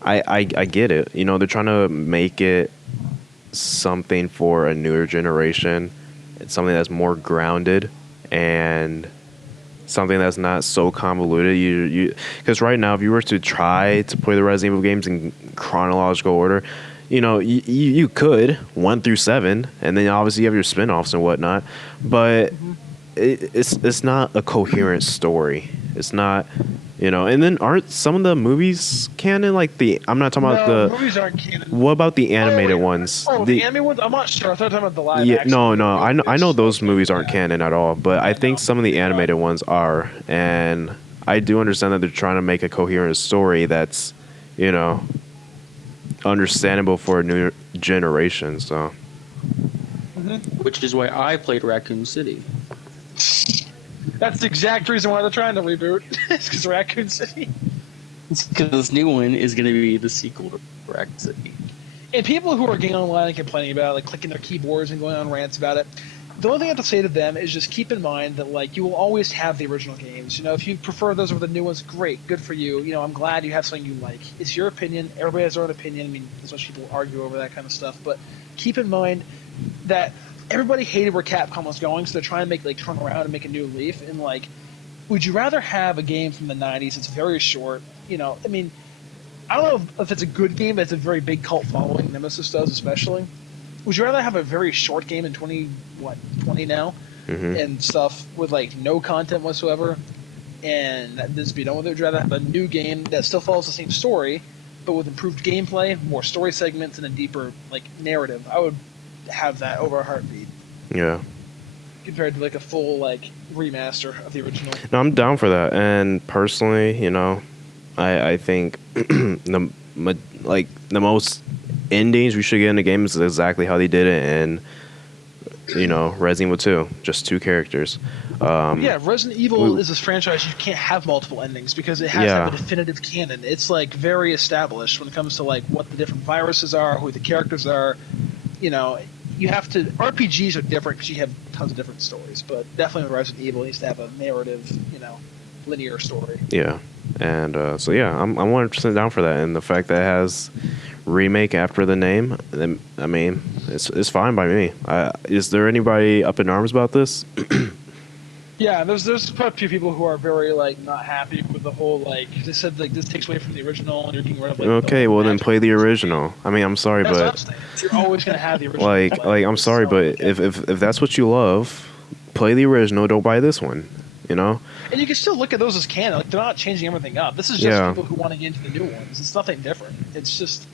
I get it. They're trying to make it something for a newer generation. It's something that's more grounded and something that's not so convoluted. Because right now, if you were to try to play the Resident Evil games in chronological order, you could 1 through 7, and then obviously you have your spin-offs and whatnot. But it's not a coherent story. It's not, and then aren't some of the movies canon? Like I'm not talking about the movies aren't canon. What about the animated ones? The animated ones? I'm not sure. I thought you were talking about the live action. No. I know those movies aren't canon at all, but I think some of the animated ones are, and I do understand that they're trying to make a coherent story that's, understandable for a new generation. So, which is why I played Raccoon City. That's the exact reason why they're trying to reboot. It's because Raccoon City. It's because this new one is going to be the sequel to Raccoon City. And people who are getting online and complaining about it, like clicking their keyboards and going on rants about it, the only thing I have to say to them is just keep in mind that like you will always have the original games. If you prefer those over the new ones, great, good for you. I'm glad you have something you like. It's your opinion. Everybody has their own opinion. I mean, there's much people argue over that kind of stuff, but keep in mind that everybody hated where Capcom was going, so they're trying to turn around and make a new leaf. And would you rather have a game from the '90s that's very short? I mean, I don't know if it's a good game, but it's a very big cult following. Nemesis does, especially. Would you rather have a very short game in 20 now, and stuff with no content whatsoever, and this be done with it? Would you rather have a new game that still follows the same story, but with improved gameplay, more story segments, and a deeper narrative? I would have that over a heartbeat. Yeah. Compared to a full remaster of the original. No, I'm down for that. And personally, I think the most endings we should get in the game is exactly how they did it in Resident Evil 2, just 2 characters. Resident Evil is this franchise you can't have multiple endings because it has to have a definitive canon. It's very established when it comes to what the different viruses are, who the characters are. You have to. RPGs are different because you have tons of different stories, but definitely with Resident Evil, it needs to have a narrative, linear story. Yeah, and I'm 100% down for that, and the fact that it has Remake after the name, I mean, it's fine by me. Is there anybody up in arms about this? Yeah, there's quite a few people who are very not happy with the whole they said this takes away from the original and you're getting rid of okay, well then play the original. I mean, I'm sorry, that's but you're always gonna have the original. I'm sorry, but if that's what you love, play the original. Don't buy this one. And you can still look at those as canon. They're not changing everything up. This is just people who want to get into the new ones. It's nothing different. It's just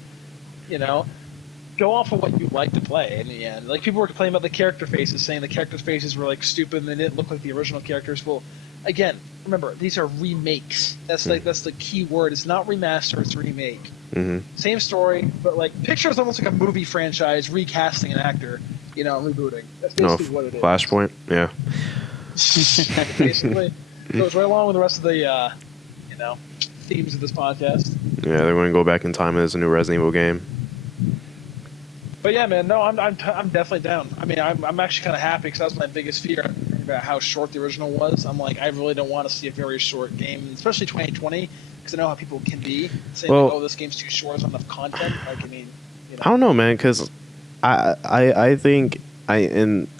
go off of what you like to play in the end. People were complaining about the character faces, saying the characters' faces were stupid and they didn't look like the original characters. Well, again, remember, these are remakes. That's that's the key word. It's not remaster, it's remake. Mm-hmm. Same story, but picture is almost like a movie franchise recasting an actor, rebooting. That's basically what it is. Flashpoint, yeah. Basically. Goes right along with the rest of the themes of this podcast. Yeah, they're going to go back in time as a new Resident Evil game. But yeah, man, no, I'm definitely down. I mean, I'm actually kind of happy because that was my biggest fear about how short the original was. I'm like, I really don't want to see a very short game, especially 2020, because I know how people can be saying, Well, like, oh, this game's too short, there's not enough content. Like, I mean, I don't know, man, because I think I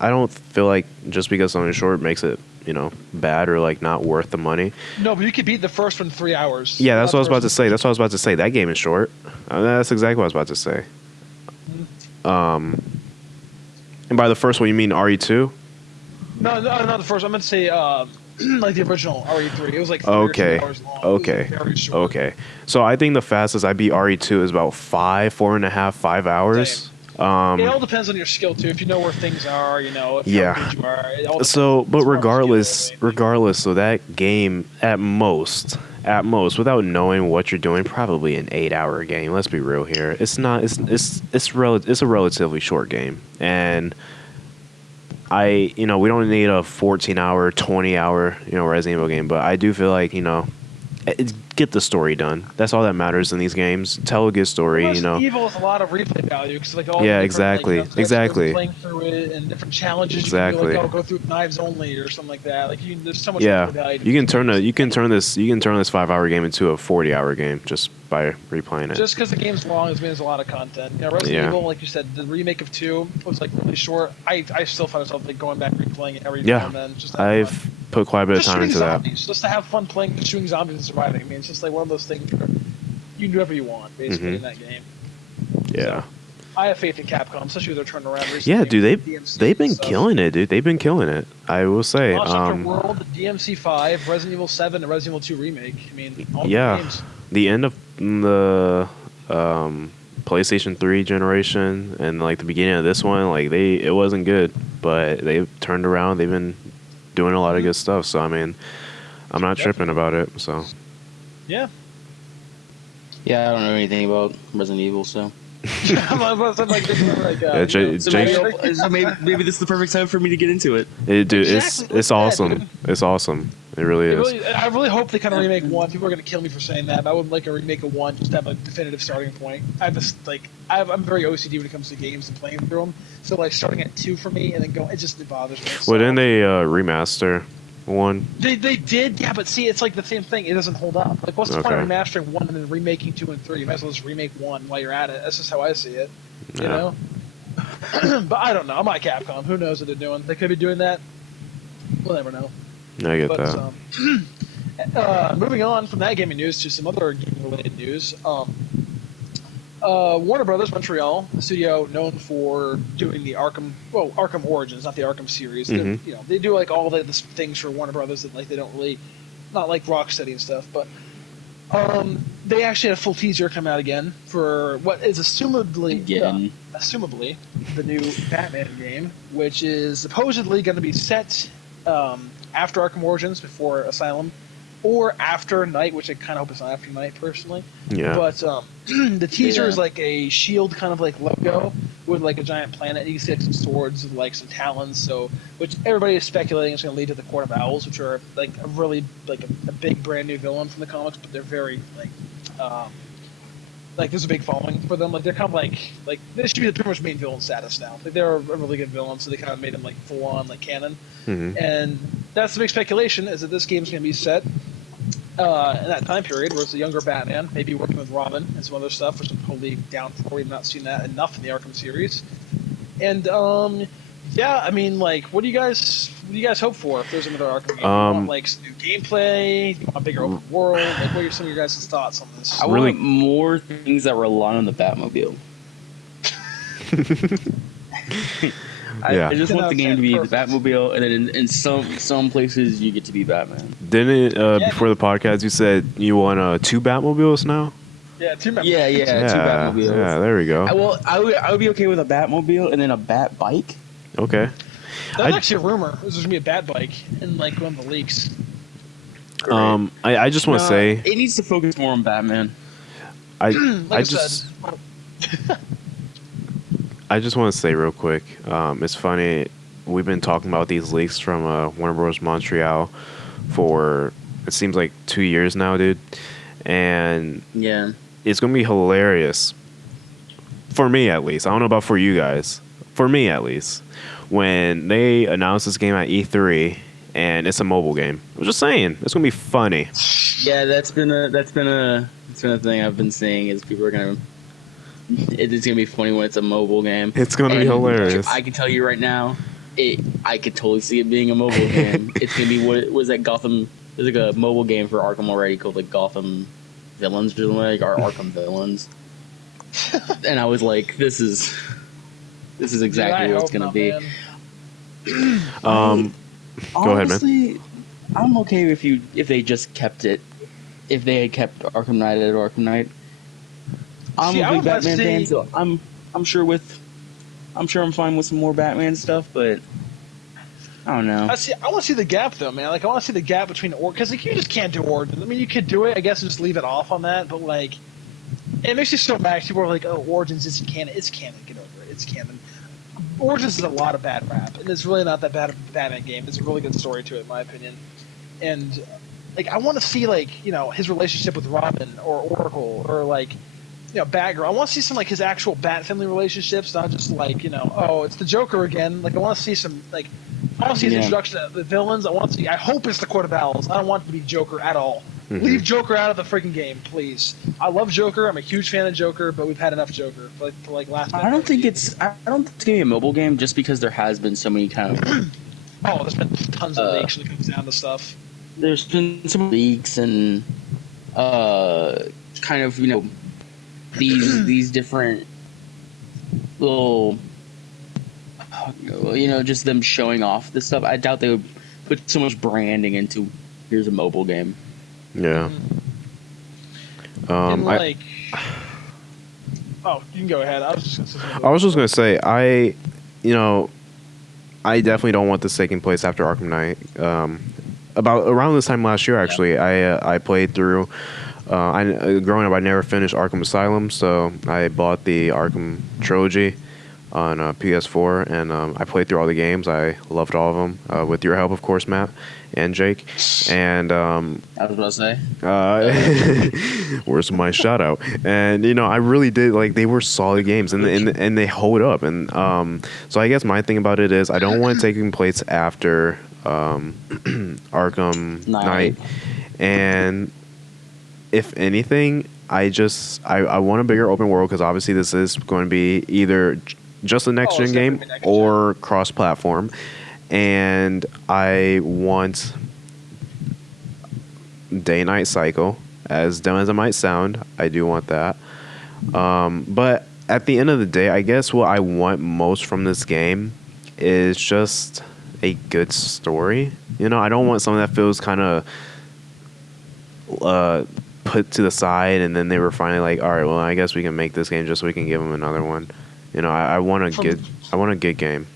don't feel like just because something's short makes it bad or like not worth the money. No, but you could beat the first one in 3 hours. Yeah, that's what I was about to say. That's what I was about to say. That game is short. That's exactly what I was about to say. And by the first one, you mean RE2? No, not the first one. I meant to say like the original RE3. It was like 3 Okay. or 4 hours long. Okay. It was very short. Okay. So I think the fastest I beat RE2 is about 5 hours. It all depends on your skill too. If you know where things are, how good you are. It all depends So, on but skill, regardless, so that game at most, without knowing what you're doing, probably an 8-hour game. Let's be real here. It's not. It's a relatively short game, and we don't need a 14-hour, 20-hour, Resident Evil game. But I do feel like get the story done. That's all that matters in these games. Tell a good story. Resident Evil has a lot of replay value because all exactly. playing through it and different challenges. Exactly. You can go through knives only or something like that. Like there's so much Yeah, replay value. you can turn this 5-hour game into a 40-hour game just by replaying it. Just because the game's long doesn't mean there's a lot of content. Resident Evil, like you said, the remake of 2 was like really short. I still find myself like going back replaying it every now and then. I've put quite a bit of time into zombies, just to have fun playing, shooting zombies and surviving. I mean, it's just like one of those things where you can do whatever you want basically in that game. Yeah. So, I have faith in Capcom, especially with their turnaround recently. Yeah, dude, they've been killing it, dude. They've been killing it. I will say. Lost After World, DMC 5, Resident Evil 7, and Resident Evil 2 Remake. I mean, all the games. The end of the PlayStation 3 generation and like the beginning of this one, like it wasn't good, but they've turned around. They've been doing a lot of good stuff. So I mean, I'm not tripping about it. So. Yeah. Yeah, I don't know anything about Resident Evil, so. So maybe this is the perfect time for me to get into it. Dude, it's awesome. It's awesome. It really is. I really hope they kind of remake 1. People are going to kill me for saying that, but I would like a remake of 1 just to have a definitive starting point. I'm very OCD when it comes to games and playing through them. So like starting at 2 for me and then going, it bothers me. Well, didn't they remaster 1? They did, yeah, but see, it's like the same thing. It doesn't hold up. Like, what's the point of remastering 1 and then remaking 2 and 3? You might as well just remake 1 while you're at it. That's just how I see it. You know? But I don't know. I'm not Capcom. Who knows what they're doing? They could be doing that. We'll never know. I get that. Moving on from that gaming news to some other gaming-related news. Warner Brothers Montreal, the studio known for doing the Arkham Origins, not the Arkham series. Mm-hmm. They do like all the things for Warner Brothers that like they don't really, not like Rocksteady and stuff, but they actually had a full teaser come out again for what is assumably the new Batman game, which is supposedly going to be set after Arkham Origins, before Asylum, or after Night, which I kind of hope it's not after Night, personally. Yeah. But the teaser is like a shield kind of like logo with like a giant planet. You can see like some swords with like some talons. So, which everybody is speculating is going to lead to the Court of Owls, which are like a really like a big brand new villain from the comics, but they're very like there's a big following for them. Like they're kind of like they should be the pretty much main villain status now. Like they're a really good villain, so they kind of made them like full on like canon. Mm-hmm. And that's the big speculation, is that this game's going to be set in that time period where it's a younger Batman, maybe working with Robin and some other stuff, which I'm totally down for. We've not seen that enough in the Arkham series. And yeah, I mean, like, what do you guys hope for if there's another Arkham game? You want like some new gameplay? You want a bigger open world? Like, what are some of your guys' thoughts on this? I want more things that rely on the Batmobile. I just want the game to be the Batmobile, and then in some places you get to be Batman. Didn't before the podcast you said you want 2 Batmobiles now? Yeah, 2 Batmobiles. Yeah, 2 Batmobiles. Yeah, there we go. I would be okay with a Batmobile and then a Bat bike. Okay. That's actually a rumor. There's going to be a Bat bike in like one of the leaks. I just want to say it needs to focus more on Batman. I just want to say real quick, it's funny, we've been talking about these leaks from Warner Bros. Montreal for, it seems like 2 years now, dude. And yeah, it's going to be hilarious for me at least, I don't know about for you guys. For me at least, when they announced this game at E3 and it's a mobile game, I was just saying it's gonna be funny. Yeah, that's been a thing I've been seeing is people are gonna. It's gonna be funny when it's a mobile game. It's gonna be hilarious. I can tell you right now, I could totally see it being a mobile game. It's gonna be what was that Gotham? There's like a mobile game for Arkham already called like Gotham Villains or something like, or Arkham Villains. And I was like, this is exactly what it's gonna be. Go ahead, man. I'm okay if they just kept it. If they had kept Arkham Knight at Arkham Knight. I'm a big Batman fan, so I'm fine with some more Batman stuff, but I don't know. I want to see the gap though, man. Like I want to see the gap between because like you just can't do Origins. I mean, you could do it, I guess, and just leave it off on that, but like it makes you so mad. People are like, "Oh, Origins isn't canon." It's canon. Get over it. It's canon. Origins is a lot of bad rap, and it's really not that bad of a Batman game. It's a really good story to it, in my opinion. And like I want to see like his relationship with Robin or Oracle or like. Batgirl. I want to see some like his actual Bat family relationships, not just like oh, it's the Joker again. Like I want to see some like I want to see his introduction to the villains. I want to see. I hope it's the Court of Owls. I don't want it to be Joker at all. Mm-hmm. Leave Joker out of the freaking game, please. I love Joker. I'm a huge fan of Joker, but we've had enough Joker for last. I don't think it's gonna be a mobile game just because there has been so many kind of. Oh, there's been tons of leaks when it comes down to stuff. There's been some leaks and kind of these different little just them showing off this stuff. I doubt they would put so much branding into here's a mobile game. Yeah. And like oh, you can go ahead. I was just gonna say I definitely don't want this taking place after Arkham Knight. About around this time last year, actually, I played through. Growing up, I never finished Arkham Asylum, so I bought the Arkham trilogy on PS4, and I played through all the games. I loved all of them, with your help, of course, Matt and Jake. And I was about to say, where's my shout out? And I really did like they were solid games, and they hold up. And so I guess my thing about it is I don't want it taking place after Arkham Knight, and if anything, I want a bigger open world because obviously this is going to be either just a next gen game or cross platform, and I want day night cycle. As dumb as it might sound, I do want that. But at the end of the day, I guess what I want most from this game is just a good story. I don't want something that feels kind of put to the side, and then they were finally like, all right, well, I guess we can make this game just so we can give them another one. I want a good game.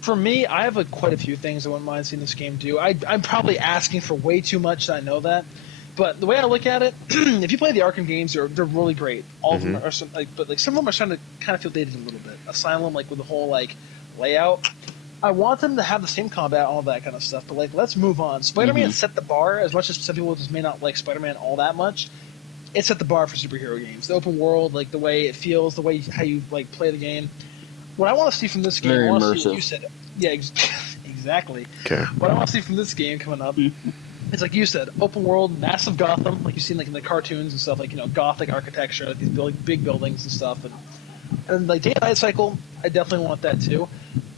For me, I have quite a few things I wouldn't mind seeing this game do. I'm probably asking for way too much. I know that, but the way I look at it, if you play the Arkham games, they're really great. All of them are, but some of them are starting to kind of feel dated a little bit. Asylum, like with the whole layout. I want them to have the same combat, all that kind of stuff, but let's move on. Spider-Man set the bar, as much as some people just may not like Spider-Man all that much. It set the bar for superhero games. The open world, the way it feels, the way how you play the game. What I want to see from this game, very I want to immersive. see what you said. Yeah, exactly. Okay. What I want to see from this game coming up is like you said, open world, massive Gotham, like you've seen in the cartoons and stuff, Gothic architecture, these big buildings and stuff, and day and night cycle. I definitely want that too.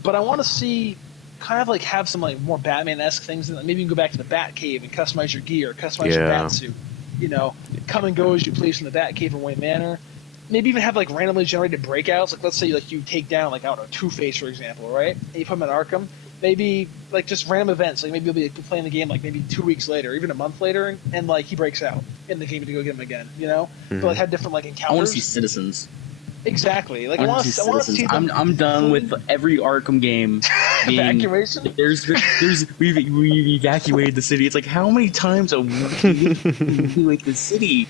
But I want to see kind of have some more Batman-esque things. Maybe you can go back to the Batcave and customize your gear, customize your Batsuit. Come and go as you please from the Batcave in Wayne Manor. Maybe even have randomly generated breakouts. Let's say you take down Two-Face, for example, right? And you put him in Arkham. Maybe just random events. Maybe you'll be playing the game maybe 2 weeks later, or even a month later, and he breaks out in the game to go get him again. Mm-hmm. So have different encounters. I want to see citizens. Exactly. I want to see them. I'm done with every Arkham game being evacuation. We've evacuated the city. It's how many times a week do you evacuate the city?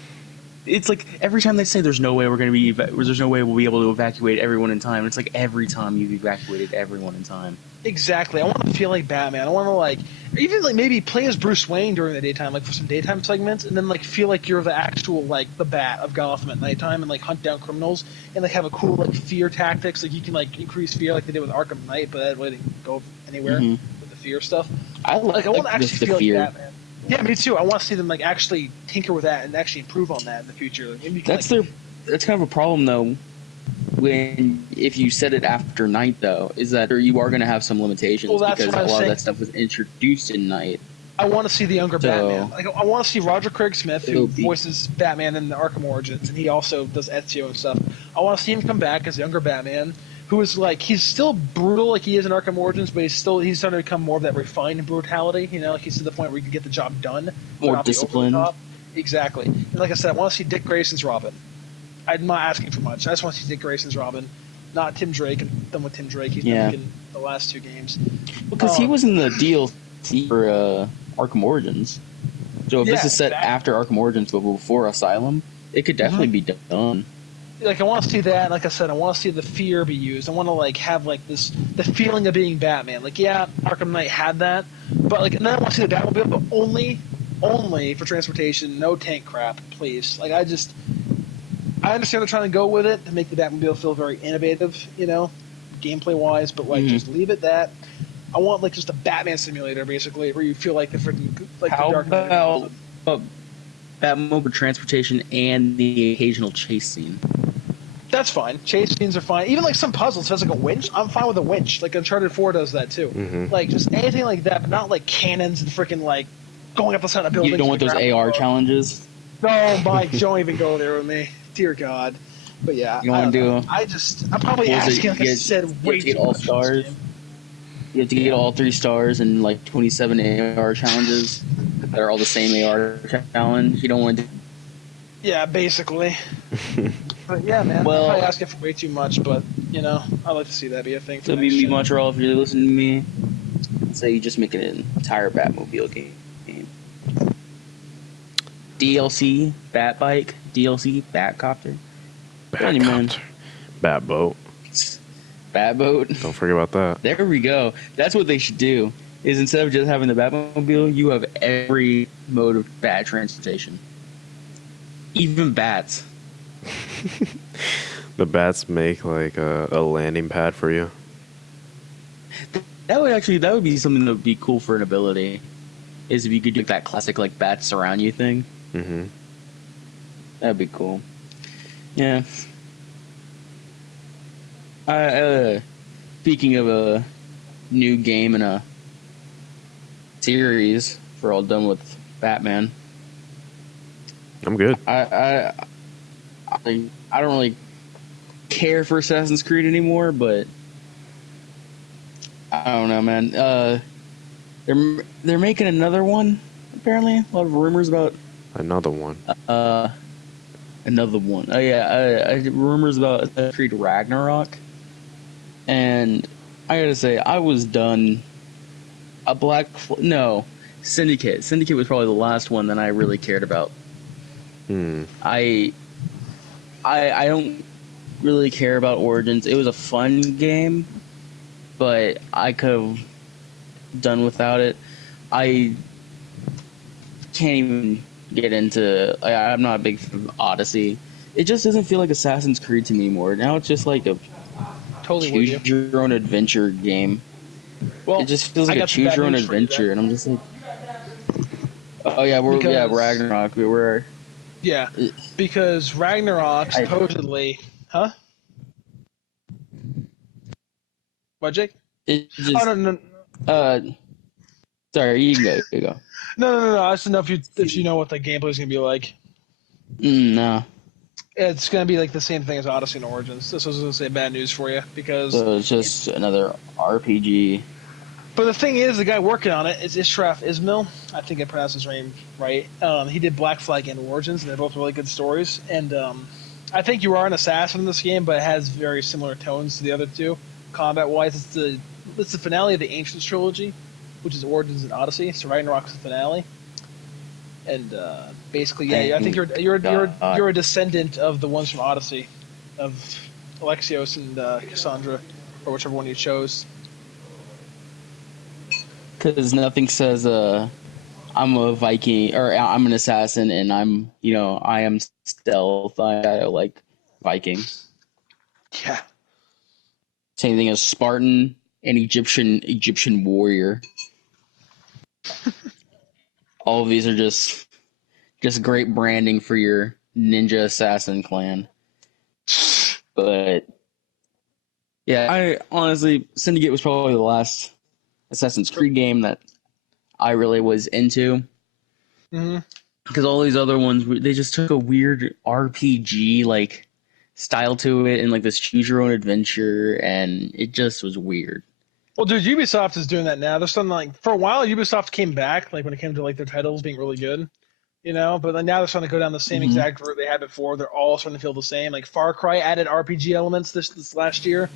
It's every time they say there's no way we're going to be there's no way we'll be able to evacuate everyone in time. It's every time you've evacuated everyone in time. Exactly. I want to feel like Batman. I want to even like maybe play as Bruce Wayne during the daytime, like for some daytime segments, and then like feel like you're the actual like the Bat of Gotham at nighttime, and like hunt down criminals, and like have a cool like fear tactics, like you can like increase fear like they did with Arkham Knight, but that way didn't go anywhere with the fear stuff. I Like I want to actually the feel fear. like Batman. Yeah, me too. I want to see them like actually tinker with that and actually improve on that in the future. Like, maybe you can, That's kind of a problem though. If you set it after night though, is that you are going to have some limitations that's because what I a was lot saying. of that stuff was introduced in night. I want to see the younger So- Batman. Like I want to see Roger Craig Smith, who It'll be- voices Batman in the Arkham Origins, and he also does Ezio and stuff. I want to see him come back as younger Batman, who is like he's still brutal like he is in Arkham Origins, but he's starting to become more of that refined brutality. You know, like he's to the point where he can get the job done, but More not be over the disciplined. top. Exactly. And like I said, I want to see Dick Grayson's Robin. I'm not asking for much. I just want to see Dick Grayson's Robin, not Tim Drake. And done with Tim Drake. He's been in the last 2 games. Because he was in the DLC for Arkham Origins. So if this is set after Arkham Origins but before Asylum, it could definitely be done. Like I want to see that. Like I said, I want to see the fear be used. I want to like have like the feeling of being Batman. Like Arkham Knight had that, but like and then I want to see the Batmobile, but only for transportation. No tank crap, please. Like I understand they're trying to go with it to make the Batmobile feel very innovative, you know, gameplay wise, but like just leave it that. I want like just a Batman simulator basically, where you feel like the freaking like How the Dark Knight. about Batmobile transportation and the occasional chase scene? That's fine. Chase scenes are fine. Even like some puzzles has like a winch. I'm fine with a winch. Like Uncharted 4 does that too. Like just anything like that, but not like cannons and freaking like going up the side of buildings. You don't want those AR challenges? No, Mike, don't even go there with me. Dear God. But yeah, You want to do? I'm probably asking, like I said, way too all much. stars. You have to get all 3 stars and like 27 AR challenges that are all the same AR challenge. You don't want to. Yeah, basically. But yeah, man. Well- I'm probably asking for way too much, but you know, I'd like to see that be a thing. For So next be gen. Montreal, if you're listening to me, say you just make it an entire Batmobile game. DLC Bat Bike, DLC Batcopter, man. Bat boat. Bat Boat. Don't forget about that. There we go. That's what they should do. Is instead of just having the Batmobile, you have every mode of bat transportation, even bats. The bats make like a landing pad for you. That would be something that would be cool for an ability. Is if you could do that classic like bats surround you thing. Mm-hmm. That'd be cool. Yeah. Speaking of a new game and a series, we're all done with Batman. I'm good. I don't really care for Assassin's Creed anymore, but I don't know, man. They're making another one. Apparently, a lot of rumors about Another one. another one. Oh yeah, rumors about Assassin's Creed Ragnarok, and I gotta say, I was done. Syndicate. Syndicate was probably the last one that I really cared about. I don't really care about Origins. It was a fun game, but I could have done without it. I can't even get into. I'm not a big fan of Odyssey. It just doesn't feel like Assassin's Creed to me anymore. Now it's just like a Totally with you. choose your own adventure game. Well, It just feels I like a got some choose bad your own news for you adventure, then. and I'm just like, Because- Ragnarok. We're Yeah, because Ragnarok supposedly, huh? What, Jake? it just. Oh no. Sorry, you can go. You go. No. I just don't know if you know what the gameplay is gonna be like. No. It's gonna be like the same thing as Odyssey and Origins. This was gonna say bad news for you because. So it's just another RPG. But the thing is, the guy working on it is Ishraf Ismail. I think I pronounced his name right. He did Black Flag and Origins, and they're both really good stories. And I think you are an assassin in this game, but it has very similar tones to the other two. Combat-wise, it's the finale of the Ancients trilogy, which is Origins and Odyssey. So Ragnarok's the finale. And basically, yeah, I think you're a descendant of the ones from Odyssey, of Alexios and Cassandra, or whichever one you chose. Because nothing says I'm a Viking or I'm an assassin and I am stealth. I like Viking. Yeah. Same thing as Spartan and Egyptian warrior. All of these are just great branding for your ninja assassin clan. But yeah, I honestly, Syndicate was probably the last Assassin's Creed game that I really was into. Because all these other ones, they just took a weird RPG like style to it, and like this choose your own adventure, and it just was weird. Well, dude, Ubisoft is doing that now. There's something like for a while, Ubisoft came back, like when it came to like their titles being really good, But then now they're starting to go down the same exact route they had before. They're all starting to feel the same. Like Far Cry added RPG elements this last year,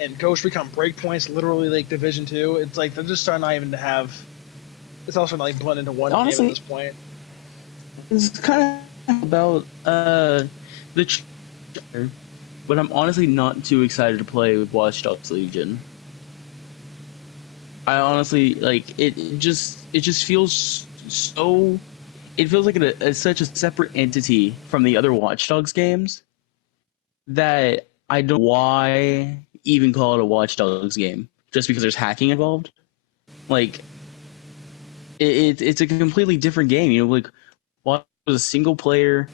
and Ghost Recon Breakpoint's literally like Division 2. It's like they're just starting not even to have. It's also not like blend into one game at this point. It's kind of about but I'm honestly not too excited to play with Watch Dogs Legion. I honestly like it. It just feels so. It feels like it's such a separate entity from the other Watch Dogs games that I don't know why even call it a Watch Dogs game just because there's hacking involved. Like it's a completely different game. Like what was a single player,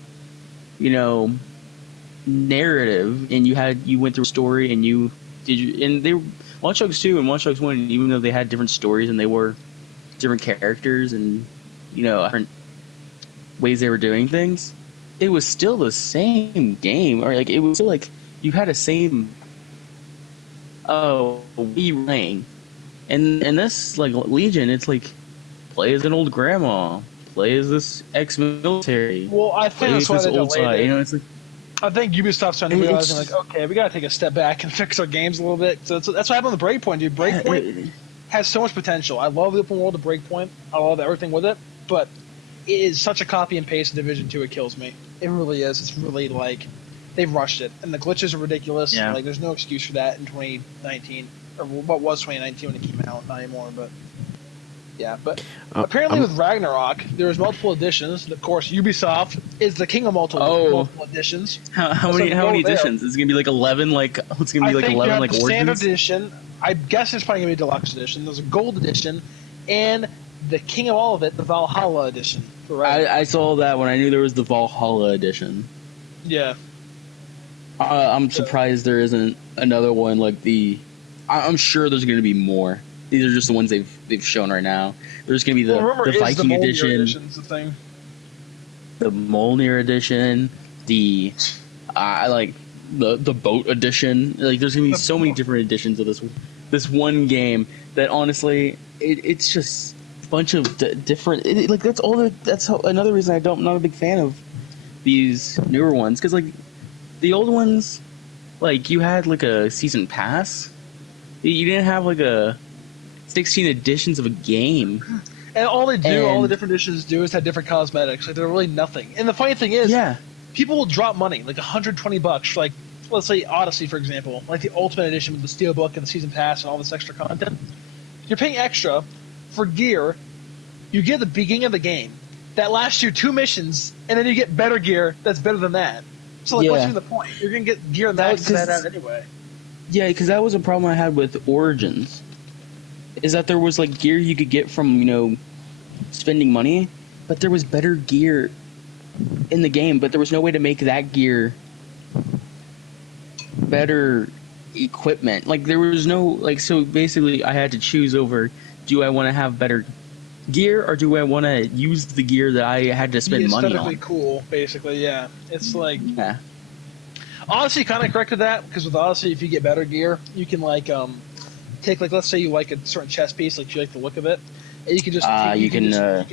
narrative, and you went through a story and they Watch Dogs 2 and Watch Dogs 1, even though they had different stories and they were different characters and different ways they were doing things, it was still the same game, or like it was still like you had a same running. And this like Legion, it's like play as an old grandma, play as this ex-military. Well, I think that's why they delayed it. It's like, I think Ubisoft's trying to realize, like, okay, we gotta take a step back and fix our games a little bit. So that's what happened with Breakpoint, dude. Breakpoint has so much potential. I love the open world of Breakpoint. I love everything with it, but it is such a copy and paste of Division 2. It kills me. It really is. It's really like they've rushed it, and the glitches are ridiculous. Yeah. Like, there's no excuse for that in 2019, or what was 2019 when it came out, not anymore. But yeah, but apparently with Ragnarok, there's multiple editions. And of course, Ubisoft is the king of multiple editions. How many editions? Is it gonna be like 11? Like it's gonna be like 11 like the standard origins? edition. I guess it's probably gonna be a deluxe edition. There's a gold edition, and the king of all of it, the Valhalla edition. I saw that when I knew there was the Valhalla edition. Yeah. I'm surprised there isn't another one like the. I'm sure there's going to be more. These are just the ones they've shown right now. There's going to be the Viking edition, the Mjolnir edition, the the boat edition. Like there's going to be so many different editions of this one game that honestly it's just a bunch of different. That's another reason I'm not a big fan of these newer ones, because like the old ones, like you had like a season pass. You didn't have like a 16 editions of a game. And all they do, all the different editions do, is have different cosmetics. Like they're really nothing. And the funny thing is, people will drop money, like $120 for, like, let's say Odyssey, for example, like the Ultimate Edition with the Steelbook and the season pass and all this extra content. You're paying extra for gear. You get the beginning of the game that lasts you 2 missions, and then you get better gear that's better than that. So like, what's even the point? You're gonna get gear max that out anyway. Yeah, because that was a problem I had with Origins, is that there was like gear you could get from spending money, but there was better gear in the game, but there was no way to make that gear better equipment. Like there was no so basically I had to choose over, do I want to have better gear or do I want to use the gear that I had to spend money on? Aesthetically cool, basically. Yeah, it's like Odyssey kind of corrected that, because with Odyssey, if you get better gear, you can take let's say you like a certain chest piece, like you like the look of it, and you can just you can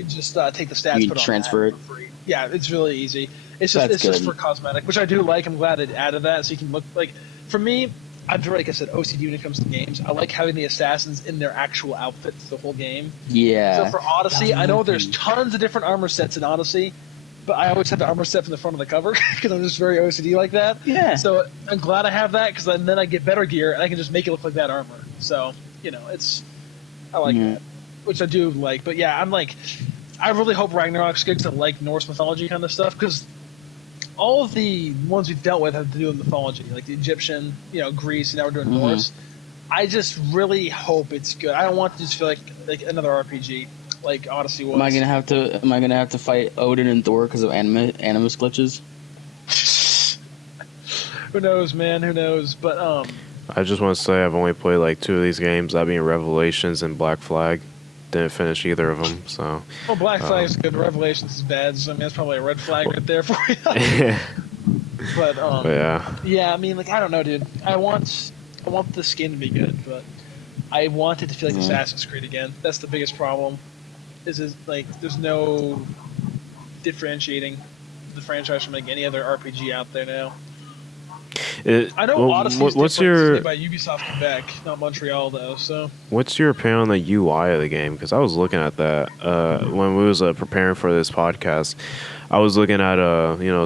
just take the stats, you put on transfer it. For free. Yeah, it's really easy. It's just for cosmetic, which I do like. I'm glad it added that, so you can look like. For me, I'm like I said, OCD when it comes to games. I like having the assassins in their actual outfits the whole game. Yeah. So for Odyssey, I know there's tons of different armor sets in Odyssey, but I always have the armor set from the front of the cover because I'm just very OCD like that. Yeah. So I'm glad I have that, because then I get better gear and I can just make it look like that armor. So I like that. which I do like. But yeah, I'm like, I really hope Ragnarok's good because I like Norse mythology kind of stuff. Because all of the ones we've dealt with have to do with mythology, like the Egyptian, Greece, and now we're doing Norse. I just really hope it's good. I don't want to just feel like another RPG, like Odyssey was. Am I gonna have to fight Odin and Thor because of animus glitches? Who knows, man? Who knows? But I just want to say I've only played like 2 of these games, that being Revelations and Black Flag. Didn't finish either of them, so. Well, Black Flag is good. Revelations is bad. So I mean, that's probably a red flag right there for you. But yeah. I mean, like I don't know, dude. I want this game to be good, but I want it to feel like Assassin's Creed again. That's the biggest problem. Is like there's no differentiating the franchise from like any other RPG out there now. I know Odyssey is made by Ubisoft Quebec, not Montreal though. So what's your opinion on the UI of the game? Because I was looking at that when we was preparing for this podcast. I was looking at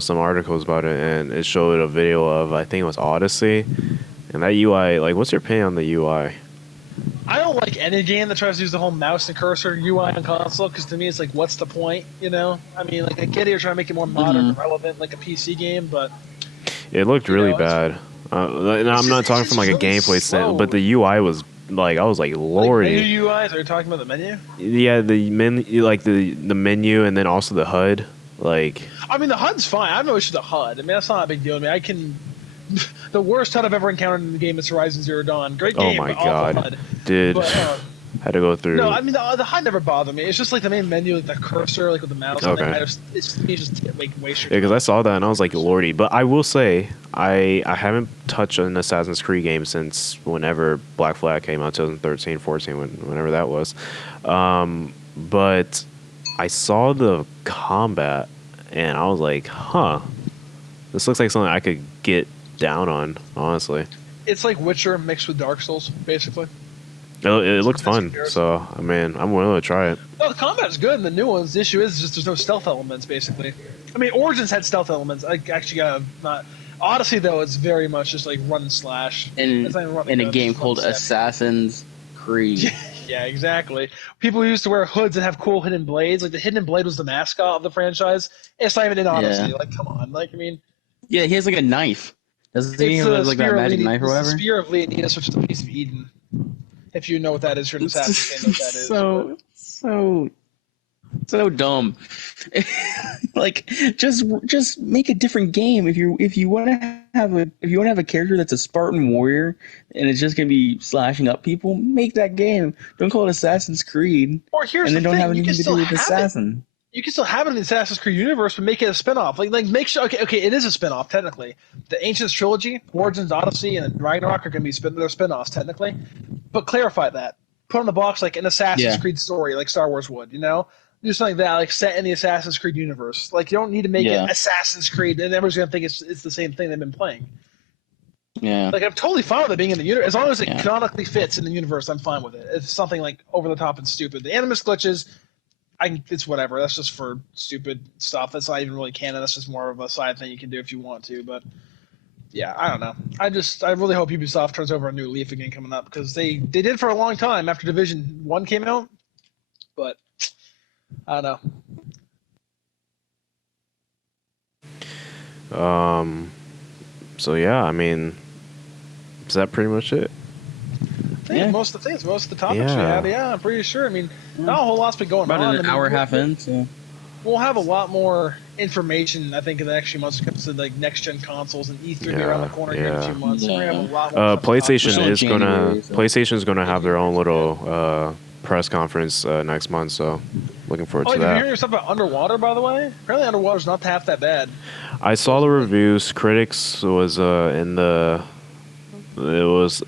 some articles about it, and it showed a video of, I think it was Odyssey, and that UI. Like, what's your opinion on the UI? I don't like any game that tries to use the whole mouse and cursor UI on console, because to me it's like, what's the point? I mean, like I get it, you're trying to make it more modern and relevant, like a PC game, but it looked really bad. I'm not talking from like a gameplay standpoint, but the UI was like, I was like, lordy. Like menu UIs? Are you talking about the menu? Yeah, the menu, like the menu, and then also the HUD. Like, I mean, the HUD's fine. I have no issue with the HUD. I mean, that's not a big deal. I mean, I can. The worst HUD I've ever encountered in the game is Horizon Zero Dawn. Great game. Oh my but god, HUD. dude. But, had to go through. No, I mean the HUD never bothered me. It's just like the main menu, like the cursor, like with the mouse. Okay. It's just like waste your Yeah, because I saw that and I was like, lordy. But I will say, I haven't touched an Assassin's Creed game since whenever Black Flag came out, 2013, 14, whenever that was. But I saw the combat and I was like, huh, this looks like something I could get down on, honestly. It's like Witcher mixed with Dark Souls, basically. It looks fun, so I mean, I'm willing to try it. No, the combat's good, and the new ones. The issue is just there's no stealth elements, basically. I mean, Origins had stealth elements. I actually got not. Odyssey though, it's very much just like run and slash. In a game called Assassin's Creed. Yeah, exactly. People who used to wear hoods and have cool hidden blades. Like the hidden blade was the mascot of the franchise. It's not even in Odyssey. Yeah. Like, come on. Like, I mean. Yeah, he has like a knife. Doesn't he have like that magic knife or whatever? The Spear of Leonidas, which is the piece of Eden. If you know what that is, you're an assassin. Know what that is. So dumb. Like, just make a different game. If you want to have a character that's a Spartan warrior and it's just gonna be slashing up people, make that game. Don't call it Assassin's Creed. Or here's and then the don't thing, have anything to do with Assassin. You can still have it in the Assassin's Creed universe, but make it a spinoff. Like make sure. Okay, it is a spinoff technically. The Ancients trilogy, Origins, Odyssey, and Ragnarok are going to be they're spinoffs technically, but clarify that. Put on the box like an Assassin's Creed story, like Star Wars would. Do something like that, like set in the Assassin's Creed universe. Like you don't need to make it Assassin's Creed, and everyone's going to think it's the same thing they've been playing. Yeah. Like I'm totally fine with it being in the universe as long as it canonically fits in the universe. I'm fine with it. If it's something like over the top and stupid, the animus glitches. It's whatever. That's just for stupid stuff. That's not even really canon. That's just more of a side thing you can do if you want to. But yeah, I don't know. I really hope Ubisoft turns over a new leaf again coming up because they did for a long time after Division 1 came out. But I don't know. So yeah, I mean, is that pretty much it? I think most of the topics we have. Yeah, I'm pretty sure. I mean, not a whole lot's been going on. About an hour and a half in, so we'll have a lot more information. I think in the next few months when it comes to like next gen consoles and E3 around the corner here in a few months. We're gonna have a lot more PlayStation is gonna have their own little press conference next month. So looking forward to that. Oh, you hearing stuff about Underwater, by the way? Apparently, Underwater's not half that bad. I saw the reviews. Critics was in the. It was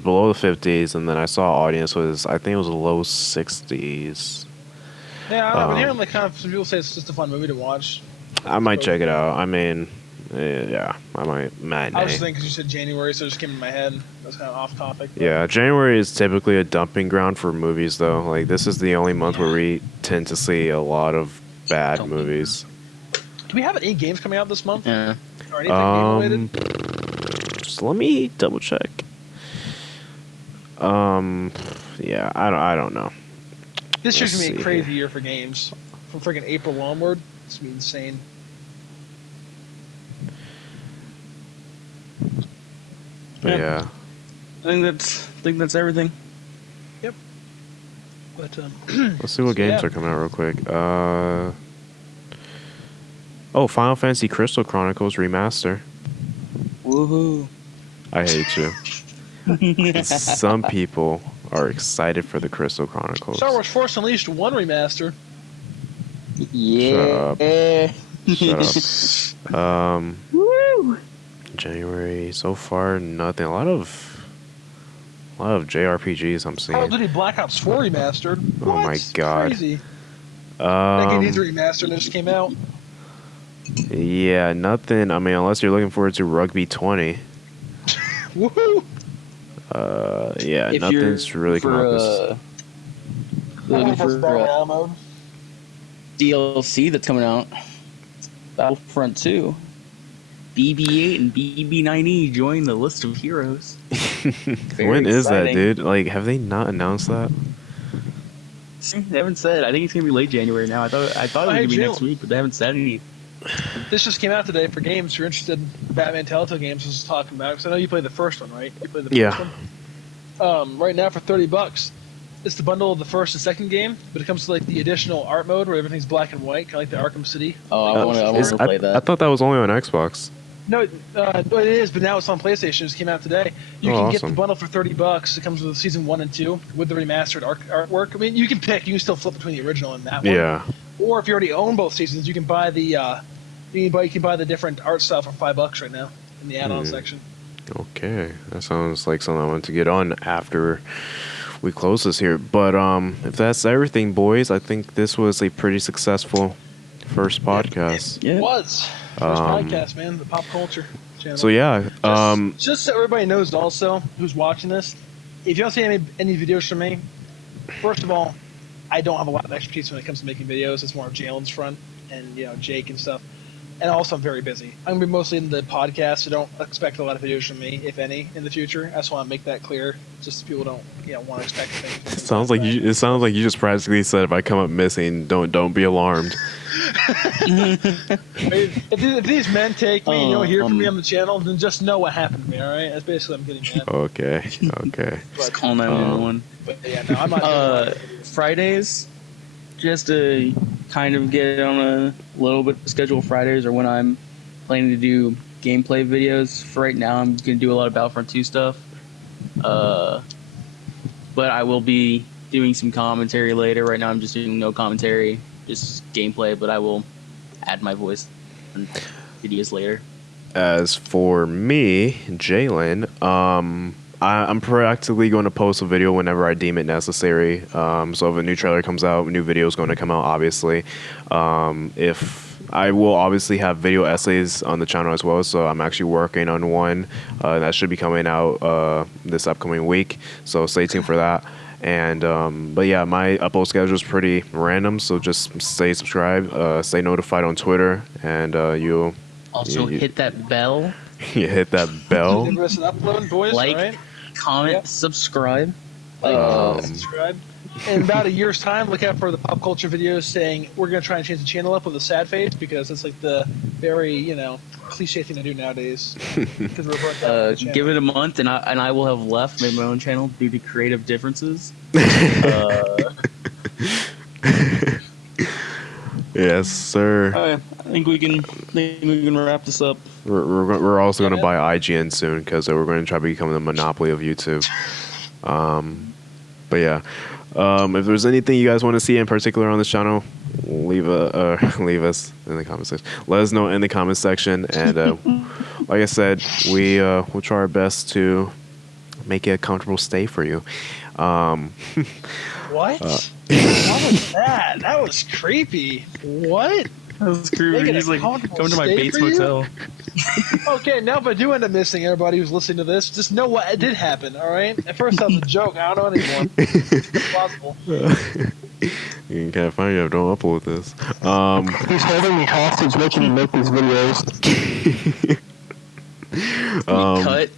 below the 50s, and then I saw audience was, I think it was low 60s. Yeah, I've been hearing like kind of some people say it's just a fun movie to watch. I might check it out. I mean, yeah, I might matinee. I was just thinking because you said January, so it just came in my head. That's kind of off topic. But. Yeah, January is typically a dumping ground for movies, though. Like this is the only month where we tend to see a lot of bad movies. Do we have any games coming out this month? Yeah. Or anything game related? Let me double check. Yeah, I don't know. This year's Let's gonna be a see crazy here. year for games. From freaking April onward, it's gonna be insane. But yeah. I think that's everything. Yep. But Let's see what games yeah. are coming out real quick. Final Fantasy Crystal Chronicles Remaster. Woohoo! I hate you. Some people are excited for the Crystal Chronicles. Star Wars Force Unleashed 1 remaster. Yeah. Shut up. Woo! January so far nothing. A lot of JRPGs I'm Call of seeing. Duty Black Ops 4 remastered. Oh What? my God. Crazy. That game needs a Um, remaster and it just came out. yeah, nothing. I mean, unless you're looking forward to Rugby 20. Woohoo! Yeah, If nothing's you're really for, come out. looking for Battle Royale mode. DLC that's coming out, Battlefront 2, BB-8 and BB-9E join the list of heroes. When is that, exciting. dude? Like, have they not announced that? They haven't said. I think it's gonna be late January now. I thought it was gonna be next week, but they haven't said anything. This just came out today for games. If you're interested in Batman Telltale games, I was talking about because I know you played the first one, right? You played the first one. Right now for $30, it's the bundle of the first and second game, but it comes to like the additional art mode where everything's black and white, kind of like the Arkham City. Oh, I want to play that. I thought that was only on Xbox. No, it is, but now it's on PlayStation. It just came out today. You can get the awesome. bundle for $30. It comes with season 1 and 2 with the remastered artwork. I mean, you can pick. You can still flip between the original and that one. Yeah. Or if you already own both seasons, you can buy the you can buy the different art style for $5 right now in the add-on section. Okay, that sounds like something I want to get on after we close this here. But if that's everything, boys, I think this was a pretty successful first podcast. Yeah. It was first podcast, man. The pop culture channel. So yeah, just so everybody knows, also who's watching this, if you don't see any videos from me, first of all, I don't have a lot of expertise when it comes to making videos. It's more of Jalen's front and Jake and stuff. And also, I'm very busy. I'm gonna be mostly in the podcast, so don't expect a lot of videos from me, if any, in the future. I just want to make that clear, just so people don't want to expect things. it sounds like you just practically said if I come up missing, don't be alarmed. If these men take me and you don't hear from me on the channel, then just know what happened to me. All right, that's basically what I'm getting at. Okay. Just call 911. But yeah, no, I'm not. Fridays, just to kind of get on a little bit of schedule. Fridays are when I'm planning to do gameplay videos. For right now, I'm going to do a lot of Battlefront 2 stuff. But I will be doing some commentary later. Right now, I'm just doing no commentary, just gameplay, but I will add my voice in videos later. As for me, Jalen, I'm practically going to post a video whenever I deem it necessary. So if a new trailer comes out, a new video is going to come out, obviously. If I will obviously have video essays on the channel as well, so I'm actually working on one that should be coming out this upcoming week. So stay tuned for that. And but yeah, my upload schedule is pretty random, so just stay subscribed, stay notified on Twitter, and you'll Also, hit that bell, you hit that bell. Give us an upload, boys. like, all right? comment, Yep. subscribe. Subscribe. In about a year's time, look out for the pop culture videos saying we're going to try and change the channel up with a sad face because it's like the very, cliche thing to do nowadays. Because we're burnt out on the channel. Give it a month, and I will have left, made my own channel due to creative differences. Yes, sir. I think we can wrap this up. We're also going to buy IGN soon because we're going to try to become the monopoly of YouTube. But yeah, if there's anything you guys want to see in particular on this channel, leave us in the comment section. Let us know in the comment section, and like I said, we'll try our best to make it a comfortable stay for you. What? What was that? That was creepy. What? That was creepy. Make it a He's like, comfortable come to my stay Bates for you? Motel. Okay, now if I do end up missing everybody who's listening to this, just know what did happen, all right? At first that was a joke. I don't know anymore. It's possible. You can't find you. Don't upload this. He's holding me hostage, making me make these videos. Cut.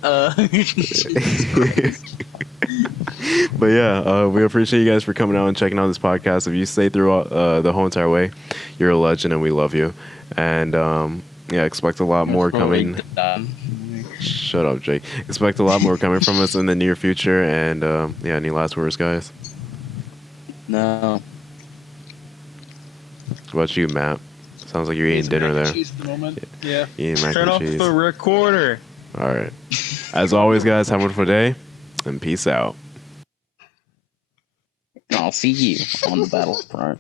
But yeah, we appreciate you guys for coming out and checking out this podcast. If you stay through the whole entire way, you're a legend and we love you. And yeah, expect a lot more coming. Shut up, Jake. Expect a lot more coming from us in the near future. And yeah, any last words, guys? No. What about you, Matt? Sounds like you're eating dinner there. Cheese at the moment. Yeah. Eating mac Turn and off cheese. the recorder. All right. As always, guys, have a wonderful day and peace out. I'll see you on the battlefront.